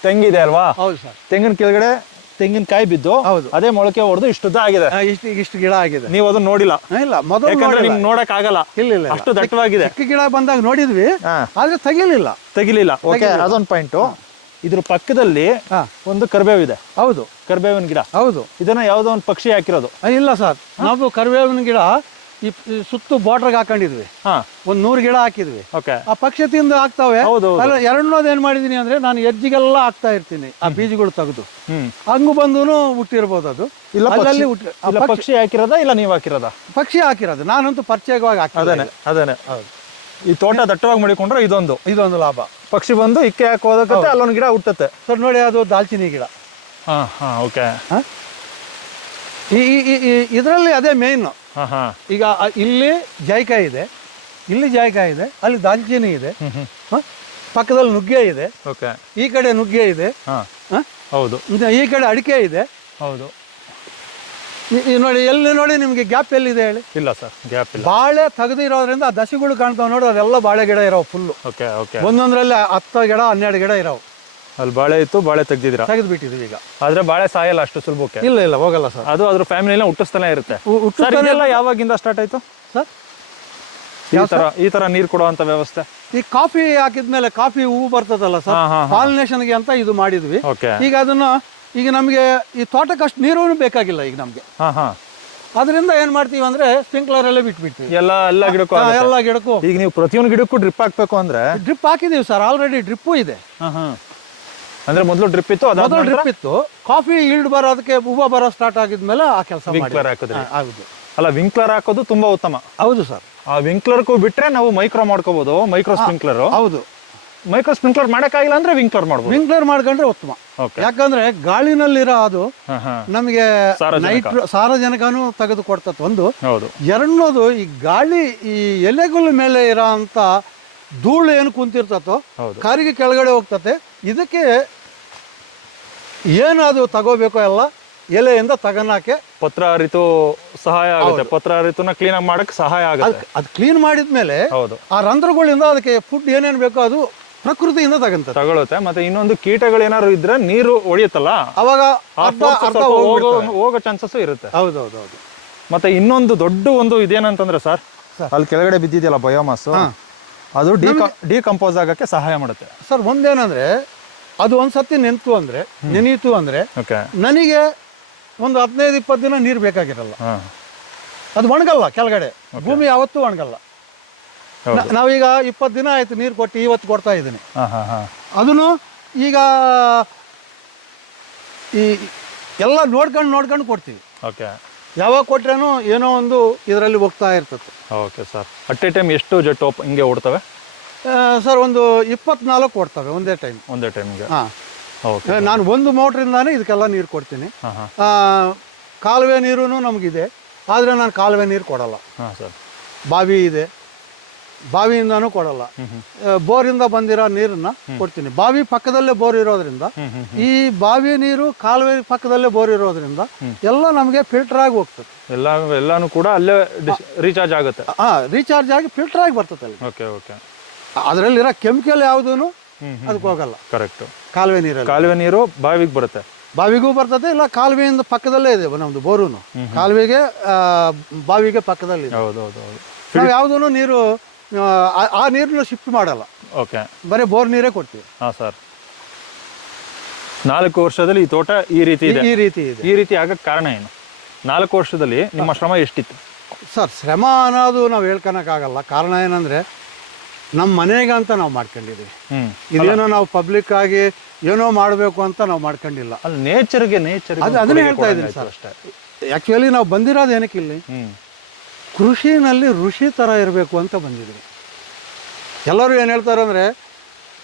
ತೆಂಗಿದೆ ಅಲ್ವಾ? ಹೌದು ಸರ್. ತೆಂಗಿನ ಕೆಳಗಡೆ ತೆಂಗಿನಕಾಯಿ ಬಿದ್ದು ಹೌದು. ಅದೇ ಮೊಳಕೆ ಹೊಡೆದು ಇಷ್ಟುದ್ದ ಆಗಿದೆ. ಇಷ್ಟು ಇಷ್ಟು ಗಿಡ ಆಗಿದೆ. ನೀವು ಅದನ್ನ ನೋಡಿಲ್ಲ. ಇಲ್ಲ ಮೊದಲು ಯಾಕಂದ್ರೆ. ನಿಮ್ಗೆ ನೋಡಕ್ ಆಗಲ್ಲ. ಇಲ್ಲ ಇಲ್ಲ. ಅಷ್ಟು ದಟ್ಟವಾಗಿದೆ. ಚಿಕ್ಕ ಗಿಡ ಬಂದಾಗ ನೋಡಿದ್ವಿ ಆದ್ರೆ ತೆಗಿಲಿಲ್ಲ. ತೆಗಿಲಿಲ್ಲ. ಓಕೆ. ಅದೊಂದು ಪಾಯಿಂಟು. ಇದ್ರ ಪಕ್ಕದಲ್ಲಿ ಒಂದು ಕರ್ಬೇವಿದೆ. ಹೌದು. ಕರ್ಬೇವಿನ ಗಿಡ. ಹೌದು. ಇದನ್ನ ಯಾವುದೋ ಒಂದು ಪಕ್ಷಿ ಹಾಕಿರೋದು. ಇಲ್ಲ ಸರ್. ನಾವು ಕರ್ಬೇವಿನ ಗಿಡ ಈ ಸುತ್ತು ಬಾರ್ಡ್ರಿಗೆ ಹಾಕೊಂಡಿದ್ವಿ. ಹಾ. ಒಂದ್ ನೂರು ಗಿಡ ಹಾಕಿದ್ವಿ. ಓಕೆ. ಆ ಪಕ್ಷಿ ತಿಂದು ಹಾಕ್ತಾವೆ ಹೌದು ಹೌದು. ಅಲ್ಲ ಎರಡನ್ನೋದು ಏನ್ ಮಾಡಿದೀನಿ ಅಂದ್ರೆ ನಾನು ಎಜ್ಜಿಗೆಲ್ಲ ಹಾಕ್ತಾ ಇರ್ತೀನಿ. ಆ ಬೀಜಗಳು ತೆಗೆದು. ಹ್ಮ್. ಹಂಗು ಬಂದು ಹುಟ್ಟಿರ್ಬೋದು ಅದು. ಇಲ್ಲ ಪಕ್ಷಿ- ಹಾಕಿರೋದ ಇಲ್ಲ ನೀವು ಹಾಕಿರೋದ? ಪಕ್ಷಿ ಹಾಕಿರೋದು. ನಾನಂತೂ ಪರಿಚಯವಾಗಿ ಹಾಕಿಲ್ಲ ಅದೇನೆ ಅದೇನೆ ಈ ತೋಟ ದಟ್ಟವಾಗಿ ಮಾಡಿಕೊಂಡ್ರೆ ಇದೊಂದು ಇದೊಂದು ಲಾಭ. ಪಕ್ಷಿ ಬಂದು ಇಕ್ಕೆ ಹಾಕೋದಕ್ಕೆ ಅಲ್ಲೊಂದು ಗಿಡ ಹುಟ್ಟುತ್ತೆ. ಸರ್ ನೋಡಿ ಅದು ದಾಲ್ಚಿನ್ನಿ ಗಿಡ. ಹಾ ಹಾ ಓಕೆ. ಈ ಇದರಲ್ಲಿ ಅದೇ ಮೇನ್ ಹಾ ಹಾ. ಈಗ ಇಲ್ಲಿ ಜಾಯ್ಕಾಯಿ ಇದೆ. ಇಲ್ಲಿ ಜಾಯ್ಕಾಯಿ ಇದೆ ಅಲ್ಲಿ ದಾಲ್ಚಿನ್ನಿ ಇದೆ. ಪಕ್ಕದಲ್ಲಿ ನುಗ್ಗೆ ಇದೆ. ಓಕೆ. ಈ ಕಡೆ ನುಗ್ಗೆ ಇದೆ? ಹೌದು. ಇದು- ಈ ಕಡೆ ಅಡಿಕೆ ಇದೆ. ಹೌದು. ನೋಡಿ ಎಲ್ಲಿ ನೋಡಿ ನಿಮಗೆ ಗ್ಯಾಪ್ ಎಲ್ಲಿದೆ ಹೇಳಿ? ಇಲ್ಲ ಸರ್ ಗ್ಯಾಪ್ ಇಲ್ಲ. ಬಾಳೆ ತೆಗೆದಿರೋದ್ರಿಂದ ಆ ದಸಿಗಳು ಕಾಣ್ತಾವೆ ನೋಡಿ ಅದೆಲ್ಲ ಬಾಳೆ ಗಿಡ ಇರೋ ಫುಲ್ಲು ಓಕೆ ಓಕೆ. ಒಂದೊಂದರಲ್ಲಿ ಹತ್ತು ಗಿಡ ಹನ್ನೆರಡು ಗಿಡ ಇರೋವು. ಅಲ್ಲಿ ಬಾಳೆ ಇತ್ತು ಬಾಳೆ ತೆಗ್ದಿದ್ರ ತೆಗೆದು ಬಿಟ್ಟಿದ್ವಿ ಈಗ. ಆದ್ರೆ ಬಾಳೆ ಸಾಯಲ್ಲ ಅಷ್ಟು ಸುಲಭಕ್ಕೆ. ಇಲ್ಲ ಇಲ್ಲ ಹೋಗಲ್ಲ ಸರ್. ಅದು ಅದ್ರ ಫ್ಯಾಮಿಲಿನ ಹುಟ್ಟಿಸ್ತಾನೆ ಇರುತ್ತೆ. ಎಲ್ಲ ಯಾವಾಗಿಂದ ಸ್ಟಾರ್ಟ್ ಆಯ್ತು? ಸರ್? ಈ ತರ ಈ ತರ ನೀರು ಕೊಡುವಂತ ವ್ಯವಸ್ಥೆ? ಈ ಕಾಫಿ ಹಾಕಿದ್ಮೇಲೆ ಕಾಫಿ ಹೂವು ಬರ್ತದಲ್ಲ ಸರ್ ಹಾ ಗೆ ಪಾಲಿನೇಷನ್ಗೆ ಅಂತ ಇದು ಮಾಡಿದ್ವಿ. ಓಕೆ. ಈಗ ಅದನ್ನ ಈಗ ನಮಗೆ ಈ ತೋಟಕ್ಕೆ ಅಷ್ಟು ನೀರು ಬೇಕಾಗಿಲ್ಲ ಈಗ ನಮಗೆ. ಹಾ ಹಾ. ಅದರಿಂದ ಏನು ಮಾಡ್ತೀವಿ ಅಂದ್ರೆ ಸ್ಪ್ರಿಂಕ್ಲರ್ ಅಲ್ಲೇ ಬಿಟ್ಬಿಡ್ತೀವಿ. ಎಲ್ಲ ಎಲ್ಲ ಗಿಡಕ್ಕೂ ಹಾ, ಆಗುತ್ತೆ. ಎಲ್ಲ ಗಿಡಕ್ಕೂ. ಈಗ ನೀವು ಪ್ರತಿಯೊಂದು ಗಿಡಕ್ಕೂ ಡ್ರಿಪ್ ಹಾಕ್ಬೇಕು ಅಂದ್ರೆ? ಡ್ರಿಪ್ ಹಾಕಿದೀವಿ ಸರ್ ಆಲ್ರೆಡಿ ಡ್ರಿಪ್ಪು ಇದೆ. ಹಾ ಹಾ. ಅಂದ್ರೆ ಮೊದಲು ಡ್ರಿಪ್ ಇತ್ತು ಅದಾದ ಮೊದಲು ಡ್ರಿಪ್ ಇತ್ತು. ಕಾಫಿ ಈಲ್ಡ್ ಬರೋದಕ್ಕೆ ಹೂವು ಬರೋ ಸ್ಟಾರ್ಟ್ ಆಗಿದ್ಮೇಲೆ ಆ ಕೆಲಸ ವಿಂಕ್ಲರ್ ಹಾಕಿದ್ರೆ. ಹೌದು ಅಲ್ಲ ವಿಂಕ್ಲರ್ ಹಾಕೋದು ತುಂಬಾ ಉತ್ತಮ. ಹೌದು ಸರ್. ಆ ವಿಂಕ್ಲರ್ಗೂ ಬಿಟ್ರೆ ನಾವು ಮೈಕ್ರೋ ಮಾಡ್ಕೋಬಹುದು ಮೈಕ್ರೋ ಸ್ಪ್ರಿಂಕ್ಲರ್ ಹೌದು. ಮೈಕ್ರೋ ಸ್ಪ್ರಿಂಕ್ಲರ್ ಮಾಡಕ್ಕಾಗಿಲ್ಲ ಅಂದ್ರೆ ವಿಂಕ್ಲರ್ ಮಾಡ್ಬೋದು. ವಿಂಕ್ಲರ್ ಮಾಡ್ಕೊಂಡ್ರೆ ಉತ್ತಮ. ಯಾಕಂದ್ರೆ ಗಾಳಿನಲ್ಲಿರೋ ಅದು ನಮಗೆ. ನೈಟ್ರೋ ಸಾರಜನಕನೂ ತೆಗೆದು ಕೊಡ್ತದೆ ಒಂದು ಎರಡನೋದು ಈ ಗಾಳಿ ಈ ಎಲೆಗಳ ಮೇಲೆ ಇರೋ ಅಂತ ಧೂಳು ಏನು ಕುಂತಿರ್ತತೋ ಕಾರಿಗೆ ಕೆಳಗಡೆ ಹೋಗ್ತತೆ. ಇದಕ್ಕೆ ಏನು ಅದು ತಗೋಬೇಕೋ ಎಲ್ಲ ಎಲೆಯಿಂದ ತಗನಾಕೆ ಪತ್ರ ಅರಿತು ಸಹಾಯ ಆಗುತ್ತೆ. ಪತ್ರ ಅರಿತುನ ಕ್ಲೀನ್ ಆಗಿ ಮಾಡಕ್ ಸಹಾಯ ಆಗುತ್ತೆ. ಅದು ಕ್ಲೀನ್ ಮಾಡಿದ್ಮೇಲೆ ಆ ರಂಧ್ರಗಳಿಂದ ಅದಕ್ಕೆ ಫುಡ್ ಏನೇನು ಬೇಕೋ ಅದು ಪ್ರಕೃತಿಯಿಂದ ತಗಂತ ತಗೊಳುತ್ತೆ. ಮತ್ತೆ ಇನ್ನೊಂದು ಕೀಟಗಳು ಏನಾದ್ರು ಇದ್ರೆ ನೀರು ಒಳಿಯುತ್ತಲ್ಲ ಅವಾಗ ಹೋಗೋ ಚಾನ್ಸಸ್ ಇರುತ್ತೆ ಹೌದು ಹೌದು ಹೌದು ಮತ್ತೆ ಇನ್ನೊಂದು ದೊಡ್ಡ ಒಂದು ಇದೇನಂತಂದ್ರೆ ಸರ್. ಅಲ್ಲಿ ಕೆಳಗಡೆ ಬಿದ್ದಿದೆಯಲ್ಲ ಬಯೋಮಾಸ್ ಅದು ಡಿಕಂಪೋಸ್ ಆಗಕ್ಕೆ ಸಹಾಯ ಮಾಡುತ್ತೆ. ಸರ್ ಒಂದೇನಂದ್ರೆ ಅದು ಒಂದ್ಸತಿ ಅಂದ್ರೆ ನೆನೆಯಿತು ಅಂದ್ರೆ ನನಗೆ ಒಂದು ಹದಿನೈದು ಇಪ್ಪತ್ತು ದಿನ ನೀರು ಬೇಕಾಗಿರಲ್ಲ. ಅದು ಒಣಗಲ್ಲ ಕೆಳಗಡೆ. ಭೂಮಿ ಯಾವತ್ತೂ ಒಣಗಲ್ಲ. ನಾವೀಗ ಇಪ್ಪತ್ತು ದಿನ ಆಯ್ತು ನೀರು ಕೊಟ್ಟು ಇವತ್ತು ಕೊಡ್ತಾ ಇದ್ದೀನಿ. ಅದನ್ನು ಈಗ ಈ ಎಲ್ಲ ನೋಡ್ಕೊಂಡು ನೋಡ್ಕೊಂಡು ಕೊಡ್ತೀವಿ. ಓಕೆ. ಯಾವಾಗ ಕೊಟ್ರೇನು ಏನೋ ಒಂದು ಇದರಲ್ಲಿ ಹೋಗ್ತಾ ಇರ್ತದೆ. Okay sir. At a time ಎಷ್ಟು ಜೆಟ್ ಓಪ್ ಹಿಂಗೆ ಓಡ್ತವೆ? ಸರ್ ಒಂದು ಇಪ್ಪತ್ನಾಲ್ಕು ಕೊಡ್ತವೆ ಒಂದೇ ಟೈಮ್. ಒಂದೇ ಟೈಮ್ಗೆ? ಹಾಂ. ಓಕೆ. ನಾನು ಒಂದು ಮೋಟ್ರಿಂದಾನೇ ಇದಕ್ಕೆಲ್ಲ ನೀರು ಕೊಡ್ತೀನಿ. ಕಾಲುವೆ ನೀರು ನಮಗಿದೆ. ಆದರೆ ನಾನು ಕಾಲುವೆ ನೀರು ಕೊಡಲ್ಲ. ಹಾಂ ಸರ್. ಬಾವಿ ಇದೆ. ಬಾವಿಯಿಂದನೂ ಕೊಡಲ್ಲ. ಬೋರಿಂದ ಬಂದಿರೋ ನೀರನ್ನ ಕೊಡ್ತೀನಿ. ಬಾವಿ ಪಕ್ಕದಲ್ಲೇ ಬೋರ್ ಇರೋದ್ರಿಂದ ಈ ಬಾವಿ ನೀರು ಕಾಲುವೆ ಪಕ್ಕದಲ್ಲೇ ಬೋರ್ ಇರೋದ್ರಿಂದ ಎಲ್ಲ ನಮಗೆ ಫಿಲ್ಟರ್ ಆಗಿ ಹೋಗ್ತದೆ. ಎಲ್ಲ ಎಲ್ಲಾನು ಕೂಡ ಅಲ್ಲೇ ರೀಚಾರ್ಜ್ ಆಗುತ್ತೆ. ಹಾ ರೀಚಾರ್ಜ್ ಆಗಿ ಫಿಲ್ಟರ್ ಆಗಿ ಬರ್ತದೆ ಅಲ್ಲಿ. Okay okay. ಅದರಲ್ಲಿರೋ ಕೆಮಿಕಲ್ ಯಾವುದೂ ಅದಕ್ಕೆ ಹೋಗಲ್ಲ. ಕರೆಕ್ಟ್. ಕಾಲುವೆ ನೀರು ಕಾಲುವೆ ನೀರು ಬಾವಿಗೆ ಬರುತ್ತೆ. ಬಾವಿಗೂ ಬರ್ತದೆ ಇಲ್ಲ ಕಾಲುವೆಯಿಂದ ಪಕ್ಕದಲ್ಲೇ ಇದೆ ನಮ್ದು ಬೋರುನು. ಕಾಲುವೆಗೆ ಬಾವಿಗೆ ಪಕ್ಕದಲ್ಲಿ ಹೌದು ಹೌದು ಹೌದು ನಾವು ಯಾವುದೂ ನೀರು ಆ, ಆ ನೀರನ್ನು ಶಿಫ್ಟ್ ಮಾಡಲ್ಲ. ಓಕೆ ಬರೀ ಬೋರ್ ನೀರೇ ಕೊಡ್ತೀವಿ. ಹಾಂ ಸರ್ ನಾಲ್ಕು ವರ್ಷದಲ್ಲಿ ಈ ತೋಟ ಈ ರೀತಿ ಇದೆ. ಈ ರೀತಿ ಇದೆ. ಈ ರೀತಿ ಆಗಕ್ಕೆ ಕಾರಣ ಏನು? ನಾಲ್ಕು ವರ್ಷದಲ್ಲಿ ನಿಮ್ಮ ಶ್ರಮ ಎಷ್ಟಿತ್ತು? ಸರ್ ಶ್ರಮ ಅನ್ನೋದು ನಾವು ಹೇಳ್ಕೊಳಕ್ಕಾಗಲ್ಲ ಕಾರಣ ಏನಂದ್ರೆ ನಮ್ಮ ಮನೆಗೆ ಅಂತ ನಾವು ಮಾಡ್ಕೊಂಡಿದ್ದೀವಿ ಇದೇನೋ ನಾವು ಪಬ್ಲಿಕ್ ಆಗಿ ಏನೋ ಮಾಡಬೇಕು ಅಂತ ನಾವು ಮಾಡ್ಕೊಂಡಿಲ್ಲ. ಅಲ್ಲಿ ನೇಚರ್ಗೆ ನೇಚರ್ ಅದು ಅದನ್ನೇ ಹೇಳ್ತಾ ಇದ್ದೀನಿ ಸರ್ ಅಷ್ಟೇ. ಆ್ಯಕ್ಚುಲಿ ನಾವು ಬಂದಿರೋದು ಏನಕ್ಕೆ ಇಲ್ಲಿ? ಕೃಷಿನಲ್ಲಿ ಋಷಿ ಥರ ಇರಬೇಕು ಅಂತ ಬಂದಿದ್ವಿ. ಎಲ್ಲರೂ ಏನು ಹೇಳ್ತಾರೆ ಅಂದರೆ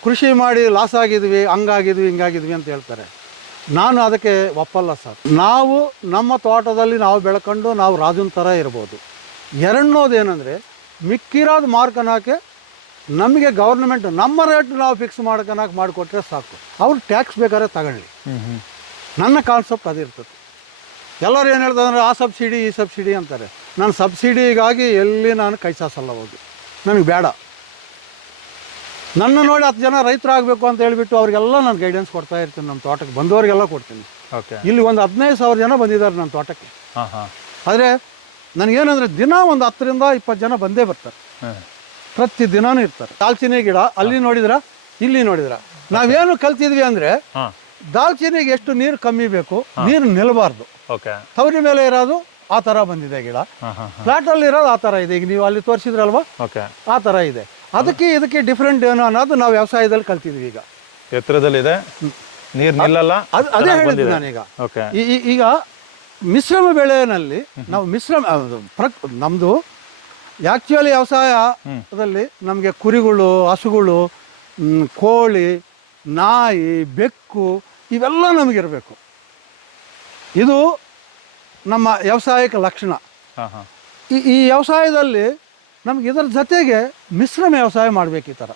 ಕೃಷಿ ಮಾಡಿ ಲಾಸ್ ಆಗಿದ್ವಿ ಹಂಗಾಗಿದ್ವಿ ಹಿಂಗಾಗಿದ್ವಿ ಅಂತ ಹೇಳ್ತಾರೆ. ನಾನು ಅದಕ್ಕೆ ಒಪ್ಪಲ್ಲ ಸರ್. ನಾವು ನಮ್ಮ ತೋಟದಲ್ಲಿ ನಾವು ಬೆಳ್ಕೊಂಡು ನಾವು ರಾಜನ ಥರ ಇರ್ಬೋದು. ಎರಡನೇದು ಏನಂದರೆ ಮಿಕ್ಕಿರೋದು ಮಾರ್ಕನಾಕೆ ನಮಗೆ ಗೌರ್ಮೆಂಟ್ ನಮ್ಮ ರೇಟ್ ನಾವು ಫಿಕ್ಸ್ ಮಾಡ್ಕೊಳಕ್ಕೆ ಮಾಡಿಕೊಟ್ರೆ ಸಾಕು. ಅವ್ರು ಟ್ಯಾಕ್ಸ್ ಬೇಕಾದ್ರೆ ತಗೊಳ್ಳಿ. ನನ್ನ ಕಾನ್ಸೆಪ್ಟ್ ಅದಿರ್ತದೆ. ಎಲ್ಲರೂ ಏನು ಹೇಳ್ತಾರೆ ಅಂದರೆ ಆ ಸಬ್ಸಿಡಿ ಈ ಸಬ್ಸಿಡಿ ಅಂತಾರೆ. ನಾನು ಸಬ್ಸಿಡಿಗಾಗಿ ಎಲ್ಲಿ ನಾನು ಕೈ ಸಾಸಲ್ಲ ಹೋಗಿ. ನನಗೆ ಬೇಡ. ನನ್ನ ನೋಡಿ ಹತ್ತು ಜನ ರೈತರಾಗಬೇಕು ಅಂತ ಹೇಳಿಬಿಟ್ಟು ಅವರಿಗೆಲ್ಲ ನಾನು ಗೈಡೆನ್ಸ್ ಕೊಡ್ತಾ ಇರ್ತೀನಿ ನಮ್ಮ ತೋಟಕ್ಕೆ ಬಂದವರಿಗೆಲ್ಲ ಕೊಡ್ತೀನಿ. ಓಕೆ ಇಲ್ಲಿ ಒಂದು ಹದಿನೈದು ಸಾವಿರ ಜನ ಬಂದಿದ್ದಾರೆ ನನ್ನ ತೋಟಕ್ಕೆ. ಹಾಂ ಹಾಂ. ಆದರೆ ನನಗೇನಂದರೆ ದಿನ ಒಂದು ಹತ್ತರಿಂದ ಇಪ್ಪತ್ತು ಜನ ಬಂದೇ ಬರ್ತಾರೆ. ಪ್ರತಿ ದಿನಾನೂ ಇರ್ತಾರೆ. ದಾಲ್ಚಿನಿ ಗಿಡ ಅಲ್ಲಿ ನೋಡಿದ್ರ? ಇಲ್ಲಿ ನೋಡಿದ್ರ? ನಾವೇನು ಕಲ್ತಿದ್ವಿ ಅಂದರೆ ದಾಲ್ಚಿನಿಗೆ ದಾಲ್ಚಿನ್ನಿಗೆ ಎಷ್ಟು ನೀರು ಕಮ್ಮಿ ಬೇಕು ನೀರು ನಿಲ್ಲಬಾರ್ದು. ಓಕೆ ತವರಿ ಮೇಲೆ ಇರೋದು ಆ ಥರ ಬಂದಿದೆ ಗಿಡ. ಫ್ಲಾಟ್ ಅಲ್ಲಿ ಫ್ಲಾಟಲ್ಲಿ ಇರೋದು ಆ ಥರ ಇದೆ. ಈಗ ನೀವು ಅಲ್ಲಿ ತೋರಿಸಿದ್ರಲ್ವಾ? ಓಕೆ. ಆ ಥರ ಇದೆ. ಅದಕ್ಕೆ ಇದಕ್ಕೆ ಡಿಫ್ರೆಂಟ್ ಏನು ಅನ್ನೋದು ನಾವು ವ್ಯವಸಾಯದಲ್ಲಿ ಕಲ್ತಿದ್ವಿ ಈಗ. ಎತ್ತರದಲ್ಲಿದೆ. ನೀರು ನಿಲ್ಲಲ್ಲ. ಅದು ಹೇಳಿದ್ದು ನಾನೀಗ. ಈಗ ಮಿಶ್ರಮ ಬೆಳೆನಲ್ಲಿ ನಾವು ಮಿಶ್ರಮ ನಮ್ದು ನಮ್ಮದು ಆ್ಯಕ್ಚುಲಿ ವ್ಯವಸಾಯದಲ್ಲಿ ನಮಗೆ ಕುರಿಗಳು ಹಸುಗಳು ಕೋಳಿ ನಾಯಿ ಬೆಕ್ಕು ಇವೆಲ್ಲ ನಮಗಿರಬೇಕು ಇದು ನಮ್ಮ ವ್ಯವಸಾಯಕ್ಕೆ ಲಕ್ಷಣ. ಈ ಈ ವ್ಯವಸಾಯದಲ್ಲಿ ನಮ್ಗೆ ಇದರ ಜೊತೆಗೆ ಮಿಶ್ರಮ ವ್ಯವಸಾಯ ಮಾಡಬೇಕು ಈ ಥರ.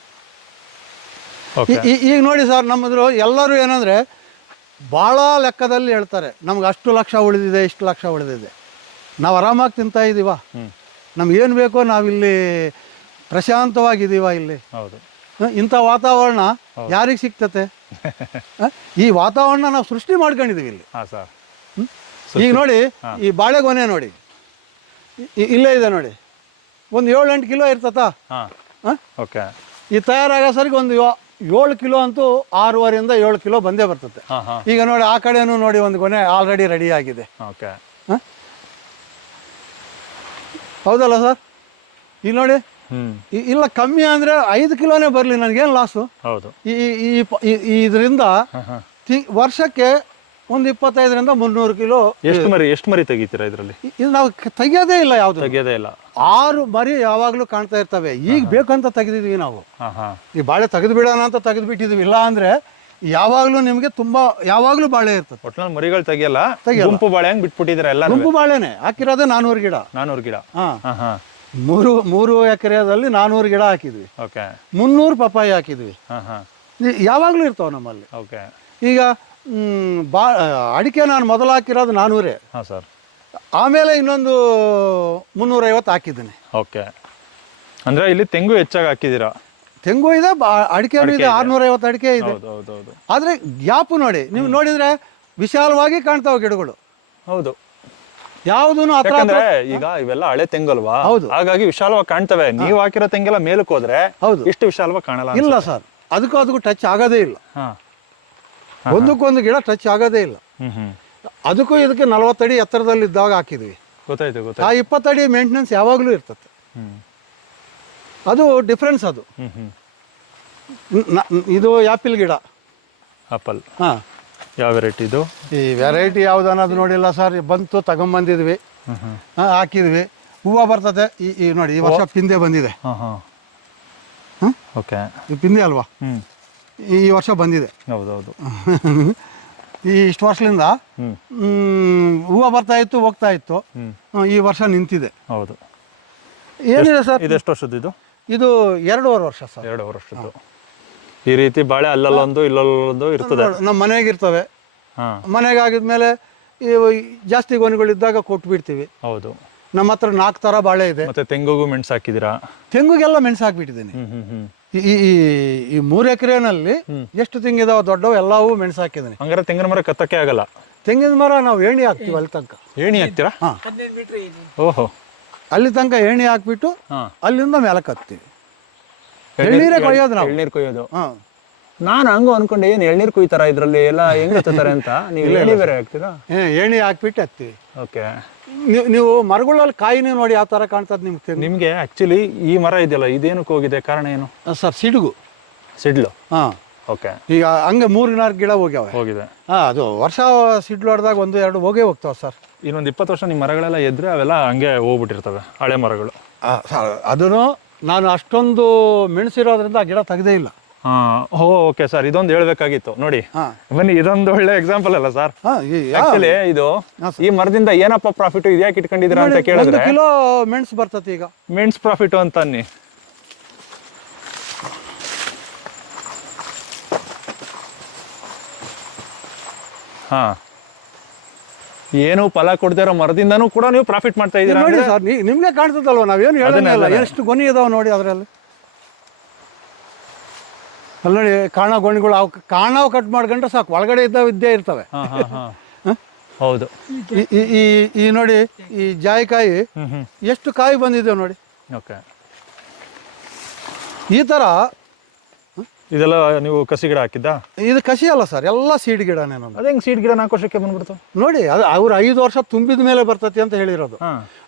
ಈಗ ನೋಡಿ ಸರ್ ನಮ್ಮದ್ರು ಎಲ್ಲರೂ ಏನಂದರೆ ಭಾಳ ಲೆಕ್ಕದಲ್ಲಿ ಹೇಳ್ತಾರೆ ನಮ್ಗೆ ಅಷ್ಟು ಲಕ್ಷ ಉಳಿದಿದೆ ಇಷ್ಟು ಲಕ್ಷ ಉಳಿದಿದೆ. ನಾವು ಆರಾಮಾಗಿ ತಿಂತಾ ಇದ್ದೀವ ನಮ್ಗೆ ಏನು ಬೇಕೋ ನಾವಿಲ್ಲಿ ಪ್ರಶಾಂತವಾಗಿದ್ದೀವ ಇಲ್ಲಿ. ಇಂಥ ವಾತಾವರಣ ಯಾರಿಗೆ ಸಿಗ್ತತೆ? ಈ ವಾತಾವರಣ ನಾವು ಸೃಷ್ಟಿ ಮಾಡ್ಕೊಂಡಿದ್ದೀವಿ ಇಲ್ಲಿ. ಹಾಂ ಸರ್. ಈಗ ನೋಡಿ ಈ ಬಾಳೆಗೊನೆ ನೋಡಿ. ಇಲ್ಲೇ ಇದೆ ನೋಡಿ. ಒಂದು ಏಳು ಎಂಟು ಕಿಲೋ ಇರ್ತತಾ ಹಾಂ. ಓಕೆ. ಈ ತಯಾರಾಗೋ ಸರಿ ಒಂದು ಏಳು ಕಿಲೋ ಅಂತೂ ಆರೂವರೆಯಿಂದ ಏಳು ಕಿಲೋ ಬಂದೇ ಬರ್ತದೆ ಈಗ ನೋಡಿ ಆ ಕಡೆನೂ ನೋಡಿ ಒಂದು ಗೊನೆ ಆಲ್ರೆಡಿ ರೆಡಿ ಆಗಿದೆ. ಓಕೆ. ಹೌದಲ್ಲ ಸರ್ ಈಗ ನೋಡಿ ಇಲ್ಲ ಕಮ್ಮಿ ಅಂದ್ರೆ ಐದು ಕಿಲೋನೇ ಬರಲಿ ನನಗೇನು ಲಾಸು ಹೌದು. ಈ ಇದರಿಂದ ವರ್ಷಕ್ಕೆ ಒಂದು ಇಪ್ಪತ್ತೈದರಿಂದ ಮುನ್ನೂರು ಕಿಲೋ ಎಷ್ಟು ಮರಿ ಎಷ್ಟು ಮರಿ ತೆಗಿತೀರಾ ಇದರಲ್ಲಿ? ಇದು ನಾವು ತೆಗಿಯೋದೇ ಇಲ್ಲ ಯಾವ್ದು. ತೆಗಿಯೋದೇ ಇಲ್ಲ. ಆರು ಮರಿ ಯಾವಾಗಲೂ ಕಾಣ್ತಾ ಇರ್ತವೆ. ಈಗ ಬೇಕಂತ ತೆಗೆದಿದ್ವಿ ನಾವು. ಈ ಬಾಳೆ ತೆಗೆದು ಬಿಡೋಣ ಅಂತ ತೆಗೆದು ಬಿಟ್ಟಿದ್ವಿ ಇಲ್ಲ ಅಂದ್ರೆ ಯಾವಾಗಲೂ ನಿಮಗೆ ತುಂಬಾ ಯಾವಾಗಲೂ ಬಾಳೆ ಇರ್ತದೆ. ಒಟ್ಟಿನಲ್ಲಿ ಮರಿಗಳು ತೆಗಿಯಲ್ಲ. ಗುಂಪು ಬಾಳೆ ಹಂಗೆ ಬಿಟ್ಬಿಟ್ಟಿದ್ರೆ ಎಲ್ಲ ಗುಂಪು ಬಾಳೆನೆ. ಹಾಕಿರೋದೇ ನಾನೂರು ಗಿಡ. ನಾನೂರು ಗಿಡ. ಹಾಂ. ಹಾಂ ಹಾಂ. ಮೂರು ಮೂರು ಎಕರೆದಲ್ಲಿ ನಾನೂರು ಗಿಡ ಹಾಕಿದ್ವಿ. ಓಕೆ. ಮುನ್ನೂರು ಪಪ್ಪಾಯಿ ಹಾಕಿದ್ವಿ. ಯಾವಾಗ್ಲೂ ಇರ್ತಾವ ನಮ್ಮಲ್ಲಿ. ಓಕೆ. ಈಗ ಬಾ ಅಡಿಕೆ ನಾನು ಮೊದಲು ಹಾಕಿರೋದು ನಾನ್ನೂರೇ ಹಾಂ ಸರ್. ಆಮೇಲೆ ಇನ್ನೊಂದು ಮುನ್ನೂರೈವತ್ತು ಹಾಕಿದ್ದೀನಿ. ಓಕೆ. ಅಂದರೆ ಇಲ್ಲಿ ತೆಂಗು ಹೆಚ್ಚಾಗಿ ಹಾಕಿದ್ದೀರಾ? ತೆಂಗು ಇದೆ ಅಡಿಕೆ ಇದೆ ಆರುನೂರೈವತ್ತು ಅಡಿಕೆ ಇದೆ. ಆದರೆ ಗ್ಯಾಪು ನೋಡಿ ನೀವು ನೋಡಿದರೆ ವಿಶಾಲವಾಗಿ ಕಾಣ್ತಾವೆ ಗಿಡಗಳು. ಹೌದು. ಯಾವುದೂ ಈಗ ಇವೆಲ್ಲ ಹಳೆ ತೆಂಗಲ್ವಾ? ಹೌದು. ಹಾಗಾಗಿ ವಿಶಾಲವಾಗಿ ಕಾಣ್ತವೆ. ನೀವು ಹಾಕಿರೋ ತೆಂಗೆಲ್ಲ ಮೇಲಕ್ಕೆ ಹೋದ್ರೆ ಹೌದು. ಇಷ್ಟು ವಿಶಾಲವಾಗಿ ಕಾಣಲ್ಲ ಇಲ್ಲ ಸರ್ ಅದಕ್ಕೂ ಅದಕ್ಕೂ ಟಚ್ ಆಗೋದೇ ಇಲ್ಲ. ಹಾ. ಒಂದಕ್ಕೊಂದು ಗಿಡ ಟಚ್ ಆಗೋದೇ ಇಲ್ಲ. ಅದಕ್ಕೂ ಇದಕ್ಕೆ ನಲವತ್ತಡಿ ಎತ್ತರದಲ್ಲಿದ್ದಾಗ ಹಾಕಿದ್ವಿ. ಗೊತ್ತಾಯ್ತು ಆ ಇಪ್ಪತ್ತಡಿ ಮೇಂಟೆನೆನ್ಸ್ ಯಾವಾಗಲೂ ಇರ್ತದೆ. ಅದು ಡಿಫ್ರೆನ್ಸ್ ಅದು. ಇದು ಆ್ಯಪಿಲ್ ಗಿಡ. ಆಪಲ್ ಹಾಂ. ಯಾವ ವೆರೈಟಿ ಇದು? ಈ ವೆರೈಟಿ ಯಾವ್ದು ಅನ್ನೋದು ನೋಡಿಲ್ಲ ಸರ್ ಬಂತು ತಗೊಂಬಂದಿದ್ವಿ. ಹಾಕಿದ್ವಿ. ಹೂವು ಬರ್ತದೆ. ಈ ನೋಡಿ ಈ ವರ್ಷ ಪಿಂದೆ ಬಂದಿದೆ. ಹಾಂ ಹಾಂ. ಹ್ಮ್? ಓಕೆ ಇದು ಪಿಂದೆ ಅಲ್ವಾ? ಈ ವರ್ಷ ಬಂದಿದೆ. ಹೌದೌದು. ಈ ಇಷ್ಟು ವರ್ಷದಿಂದ ಹ್ಮ್. ಹೂವು ಬರ್ತಾ ಇತ್ತು ಹೋಗ್ತಾ ಇತ್ತು. ಈ ವರ್ಷ ನಿಂತಿದೆ. ಹೌದು. ಏನಿದೆ ಸರ್? ಇದೆಷ್ಟು ವರ್ಷದ್ದು ಇದು? ಇದು ಎರಡೂವರೆ ವರ್ಷ ಸರ್. ಎರಡೂವರೆ ವರ್ಷದ್ದು. ಈ ರೀತಿ ಬಾಳೆ ಅಲ್ಲಲ್ಲೊಂದು ಇಲ್ಲಲ್ಲೊಂದು ಇರ್ತದೆ. ನಮ್ಮ ಮನೆಗೆ ಇರ್ತವೆ. ಹಾ. ಮನೆಗೆ ಆಗಿದ್ಮೇಲೆ ಈ ಜಾಸ್ತಿ ಗೊನೆಗಳಿದ್ದಾಗ ಕೊಟ್ಟು ಬಿಡ್ತೀವಿ ಹೌದು. ನಮ್ಮ ಹತ್ರ ನಾಲ್ಕು ಥರ ಬಾಳೆ ಇದೆ. ಮತ್ತೆ ತೆಂಗುಗೂ ಮೆಣಸು ಹಾಕಿದೀರಾ ತೆಂಗುಗೆಲ್ಲ ಮೆಣಸು ಹಾಕ್ಬಿಟ್ಟಿದ್ದೀನಿ. ಈ ಈ- ಈ ಈ ಮೂರು ಎಕರೆನಲ್ಲಿ ಎಷ್ಟು ತೆಂಗಿದಾವ ದೊಡ್ಡವು ಎಲ್ಲವೂ ಮೆಣಸು ಹಾಕಿದ್ದೀನಿ. ಹಂಗಾರೆ ತೆಂಗಿನ ಮರ ಕತ್ತಕ್ಕೆ ಆಗಲ್ಲ. ತೆಂಗಿನ ಮರ ನಾವು ಏಣಿ ಹಾಕ್ತೀವಿ ಅಲ್ಲಿ ತನಕ. ಏಣಿ ಹಾಕ್ತೀರಾ? ಹಾಂ. ಓಹೋ. ಅಲ್ಲಿ ತನಕ ಏಣಿ ಹಾಕ್ಬಿಟ್ಟು ಹಾ. ಅಲ್ಲಿಂದ ಮೇಲಕ್ಕೆ ಹತ್ತೀವಿ ಎಳ್ನೀರೇ ಕೊಯ್ಯೋದು ನಾವು. ಎಳ್ನೀರು ಕೊಯ್ಯೋದು. ಹಾಂ. ನಾನು ಹಂಗು ಅನ್ಕೊಂಡೆ ಏನು ಎಳ್ನೀರು ಕುಯ್ತಾರ ಇದ್ರಲ್ಲಿ? ಎಲ್ಲ ಹೆಂಗ್ ಹತ್ತಾರೆ ಅಂತ? ನೀವು ಎಳ್ಳಿ ಬೇರೆ ಹಾಕ್ತೀರಾ? ಏಣಿ ಹಾಕ್ಬಿಟ್ಟು ಹತ್ತೀವಿ. ಓಕೆ. ನೀವು ಮರಗಳಲ್ಲಿ ಕಾಯಿನೇ ನೋಡಿ ಯಾವ ಥರ ಕಾಣ್ತದೆ ನಿಮ್ಗೆ ನಿಮಗೆ ಆ್ಯಕ್ಚುಲಿ ಆಕ್ಚುಲಿ ಈ ಮರ ಇದೆಯಲ್ಲ ಇದೇನಕ್ಕೆ ಹೋಗಿದೆ? ಕಾರಣ ಏನು? ಸರ್ ಸಿಡುಗು. ಸಿಡ್ಲು? ಹಾಂ. ಓಕೆ. ಈಗ ಹಂಗೆ ಮೂರು ನಾಲ್ಕು ಗಿಡ ಹೋಗ್ಯಾವ. ಹೋಗಿದೆ. ಹಾಂ ಅದು ವರ್ಷ ಸಿಡ್ಲು ಹೊಡೆದಾಗ ಒಂದು ಎರಡು ಹೋಗೇ ಹೋಗ್ತಾವೆ ಸರ್. ಇನ್ನೊಂದು ಇಪ್ಪತ್ತು ವರ್ಷ ನಿಮ್ಮ ಮರಗಳೆಲ್ಲ ಎದ್ರೆ ಅವೆಲ್ಲ ಹಂಗೆ ಹೋಗ್ಬಿಟ್ಟಿರ್ತವೆ ಹಳೆ ಮರಗಳು. ಅದನ್ನು ನಾನು ಅಷ್ಟೊಂದು ಮೆಣಸಿರೋದ್ರಿಂದ ಆ ಗಿಡ ತೆಗ್ದೇ ಇಲ್ಲ. ಹಾಂ ಹೋ ಓಕೆ ಸರ್ ಇದೊಂದು ಹೇಳ್ಬೇಕಾಗಿತ್ತು. ನೋಡಿ ಬನ್ನಿ ಇದೊಂದು ಒಳ್ಳೆ ಎಕ್ಸಾಂಪಲ್ ಅಲ್ಲ ಸರ್ ಆಕ್ಚುಲಿ ಇದು ಈ ಮರದಿಂದ ಏನಪ್ಪ ಪ್ರಾಫಿಟ್ ಇದ್ಯಾಕೆ ಇಟ್ಕೊಂಡಿದ್ರ ಅಂತ ಕೇಳಿದ್ರೆ ಕಿಲೋ ಮೆಣಸು ಬರ್ತತಿ ಈಗ. ಮೆಣಸು ಪ್ರಾಫಿಟ್ ಅಂತ ಅನ್ನಿ. ಹಾ. ಏನು ಫಲ ಕೊಡ್ದಿರೋ ಮರದಿಂದನೂ ಕೂಡ ನೀವು ಪ್ರಾಫಿಟ್ ಮಾಡ್ತಾ ಇದ್ದೀರಾ ನೋಡಿ ಸರ್ ನಿಮಗೆ ಕಾಣ್ತದಲ್ವ? ನಾವೇನು ಇಲ್ಲ. ಎಷ್ಟು ಗೊನಿ ಇದಾವೆ ನೋಡಿ ಅದರಲ್ಲಿ. ಅಲ್ಲಿ ನೋಡಿ ಕಾಣ ಗೊಣಿಗಳು ಅವು ಕಾಣವು ಕಟ್ ಮಾಡ್ಕೊಂಡ್ರೆ ಸಾಕು. ಒಳಗಡೆ ಇದ್ದ ಇದ್ದೇ ಇರ್ತವೆ. ಹೌದು. ಈ- ಈ ನೋಡಿ ಈ ಜಾಯಿಕಾಯಿ ಎಷ್ಟು ಕಾಯಿ ಬಂದಿದೆ ನೋಡಿ. ಓಕೆ. ಈ ಥರ ಇದೆಲ್ಲ ನೀವು ಕಸಿ ಗಿಡ ಹಾಕಿದ್ದಾ? ಇದು ಕಸಿ ಅಲ್ಲ ಸರ್ ಎಲ್ಲ ಸೀಡ್ ಗಿಡನೇ ನಮ್ದು ಅದೇ ಸೀಡ್ ಗಿಡ ನಾಲ್ಕು ವರ್ಷಕ್ಕೆ ಬಂದ್ಬಿಡ್ತು? ನೋಡಿ ಅದು ಅವ್ರು ಐದು ವರ್ಷ ತುಂಬಿದ ಮೇಲೆ ಬರ್ತತಿ ಅಂತ ಹೇಳಿರೋದು.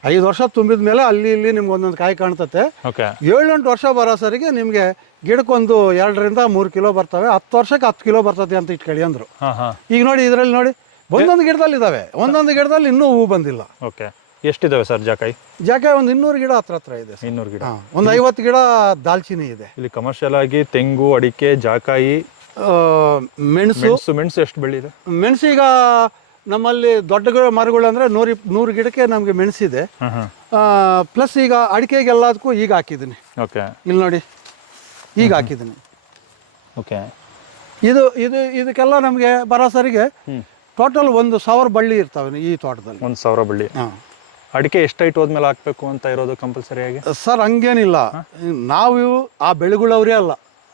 ಐದು ವರ್ಷ ತುಂಬಿದ ಮೇಲೆ ಅಲ್ಲಿ ಇಲ್ಲಿ ನಿಮ್ಗೆ ಒಂದೊಂದು ಕಾಯಿ ಕಾಣ್ತತೆ. ಓಕೆ. ಏಳೆಂಟು ವರ್ಷ ಬರೋ ಸರಿಗೆ ನಿಮಗೆ ಗಿಡಕ್ಕೊಂದು ಎರಡರಿಂದ ಮೂರು ಕಿಲೋ ಬರ್ತವೆ ಹತ್ತು ವರ್ಷಕ್ಕೆ ಹತ್ತು ಕಿಲೋ ಬರ್ತದೆ ಅಂತ ಇಟ್ಕೊಳ್ಳಿ ಅಂದರು. ಹಾ ಹಾ. ಈಗ ನೋಡಿ ಇದರಲ್ಲಿ ನೋಡಿ ಒಂದೊಂದು ಗಿಡದಲ್ಲಿ ಇದ್ದಾವೆ ಒಂದೊಂದು ಗಿಡದಲ್ಲಿ ಇನ್ನೂ ಹೂ ಬಂದಿಲ್ಲ. ಓಕೆ. ಎಷ್ಟಿದಾವೆ ಸರ್ ಜಾಕಾಯಿ? ಜಾಕಾಯಿ ಒಂದು ಇನ್ನೂರು ಗಿಡ ಹತ್ರ ಹತ್ರ ಇದೆ ಸರ್. ಇನ್ನೂರು ಗಿಡ. ಹಾಂ ಒಂದು ಐವತ್ತು ಗಿಡ ದಾಲ್ಚಿನಿ ಇದೆ. ಇಲ್ಲಿ ಕಮರ್ಷಿಯಲ್ ಆಗಿ ತೆಂಗು ಅಡಿಕೆ ಜಾಕಾಯಿ ಆ, ಮೆಣಸು. ಮೆಣಸು ಎಷ್ಟು ಎಷ್ಟು ಇದೆ? ಮೆಣಸು ಈಗ ನಮ್ಮಲ್ಲಿ ದೊಡ್ಡ ಗಿಡ ಮರಗಳು ಅಂದರೆ ನೂರು ನೂರು ಗಿಡಕ್ಕೆ ನಮಗೆ ಮೆಣಸಿದೆ. ಹಾಂ ಹಾಂ. ಪ್ಲಸ್ ಈಗ ಅಡಿಕೆಗೆಲ್ಲದಕ್ಕೂ ಈಗ ಹಾಕಿದ್ದೀನಿ. ಓಕೆ. ಇಲ್ಲಿ ನೋಡಿ. ಈಗ ಹಾಕಿದ್ದೀನಿ ಓಕೆ. ಇದು ಇದು ಇದಕ್ಕೆಲ್ಲ ನಮಗೆ ಬರೋ ಸರಿಗೆ ಟೋಟಲ್ ಒಂದು ಸಾವಿರ ಬಳ್ಳಿ ಇರ್ತಾವೆ ಈ ತೋಟದಲ್ಲಿ. ಒಂದು ಸಾವಿರ ಬಳ್ಳಿ. ಹಾಂ. ಅಡಿಕೆ ಎಷ್ಟು ಹೈಟ್ ಹೋದ್ಮೇಲೆ ಹಾಕಬೇಕು ಅಂತ ಇರೋದು ಕಂಪಲ್ಸರಿಯಾಗಿ ಸರ್ ಹಂಗೇನಿಲ್ಲ. ನಾವು ಆ ಬೆಳೆಗಳವರೇ ಅಲ್ಲ.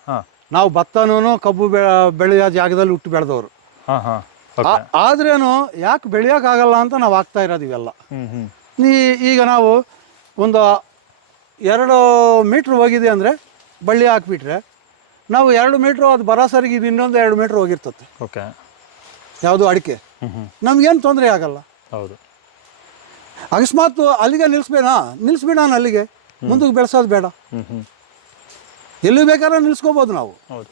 ಹಾಂ. ನಾವು ಭತ್ತನೂ ಕಬ್ಬು ಬೆಳೆಯೋ ಜಾಗದಲ್ಲಿ ಹುಟ್ಟು ಬೆಳೆದವರು. ಹಾಂ ಹಾಂ. ಓಕೆ. ಆದ್ರೇನು ಯಾಕೆ ಬೆಳೆಯೋಕ್ಕಾಗಲ್ಲ ಅಂತ ನಾವು ಆಗ್ತಾ ಇರೋದು ಇವೆಲ್ಲ. ಈಗ ನಾವು ಒಂದು ಎರಡು ಮೀಟ್ರ್ ಹೋಗಿದೆ ಅಂದರೆ ಬಳ್ಳಿ ಹಾಕ್ಬಿಟ್ರೆ ನಾವು ಎರಡು ಮೀಟ್ರ್ ಅದು ಬರಾಸರಿಗೆ ಇದು ಇನ್ನೊಂದು ಎರಡು ಮೀಟ್ರ್ ಹೋಗಿರ್ತದೆ. ಓಕೆ. ಯಾವುದು ಅಡಿಕೆ. ನಮ್ಗೇನು ತೊಂದರೆ ಆಗಲ್ಲ. ಹೌದು. ಅಕಸ್ಮಾತ್ ಅಲ್ಲಿಗೆ ನಿಲ್ಲಿಸ್ಬೇಡ ನಿಲ್ಲಿಸ್ಬೇಡ ಅಲ್ಲಿಗೆ. ಮುಂದಕ್ಕೆ ಬೆಳೆಸೋದು ಬೇಡ. ಎಲ್ಲಿ ಬೇಕಾದ್ರೆ ನಿಲ್ಸ್ಕೋಬೋದು ನಾವು. ಹೌದು.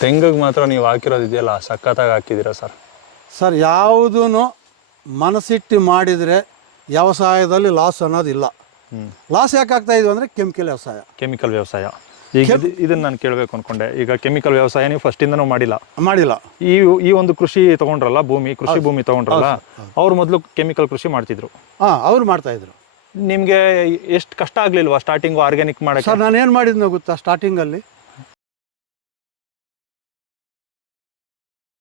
ತೆಂಗಿಗೆ ಮಾತ್ರ ನೀವು ಹಾಕಿರೋದು ಇದೆಯಲ್ಲ ಸಖತ್ತಾಗಿ ಹಾಕಿದ್ದೀರಾ ಸರ್? ಸರ್ ಯಾವುದೂ ಮನಸ್ಸಿಟ್ಟು ಮಾಡಿದರೆ ವ್ಯವಸಾಯದಲ್ಲಿ ಲಾಸ್ ಅನ್ನೋದಿಲ್ಲ. ಲಾಸ್ ಯಾಕೆ ಆಗ್ತಾ ಇದ್ವಿ ಅಂದರೆ ಕೆಮಿಕಲ್ ವ್ಯವಸಾಯ. ಕೆಮಿಕಲ್ ವ್ಯವಸಾಯ. ಈಗ ಇದು- ಇದನ್ನ ನಾನು ಕೇಳಬೇಕು ಅನ್ಕೊಂಡೆ. ಈಗ ಕೆಮಿಕಲ್ ವ್ಯವಸಾಯ ನೀವು ಫಸ್ಟಿಂದನೂ ಮಾಡಿಲ್ಲ. ಮಾಡಿಲ್ಲ. ಈ ಈ ಒಂದು ಕೃಷಿ ತಗೊಂಡ್ರಲ್ಲ ಭೂಮಿ ಕೃಷಿ ಭೂಮಿ ತಗೊಂಡ್ರಲ್ಲ ಅವ್ರು ಮೊದಲು ಕೆಮಿಕಲ್ ಕೃಷಿ ಮಾಡ್ತಿದ್ರು. ಹಾ ಅವ್ರು ಮಾಡ್ತಾಯಿದ್ರು ನಿಮಗೆ ಎಷ್ಟು ಕಷ್ಟ ಆಗ್ಲಿಲ್ವಾ ಸ್ಟಾರ್ಟಿಂಗ್ ಆರ್ಗ್ಯಾನಿಕ್ ಮಾಡಕ್ಕೆ? ಸರ್ ನಾನು ಏನು ಮಾಡಿದ್ನೋ ಗೊತ್ತಾ ಸ್ಟಾರ್ಟಿಂಗಲ್ಲಿ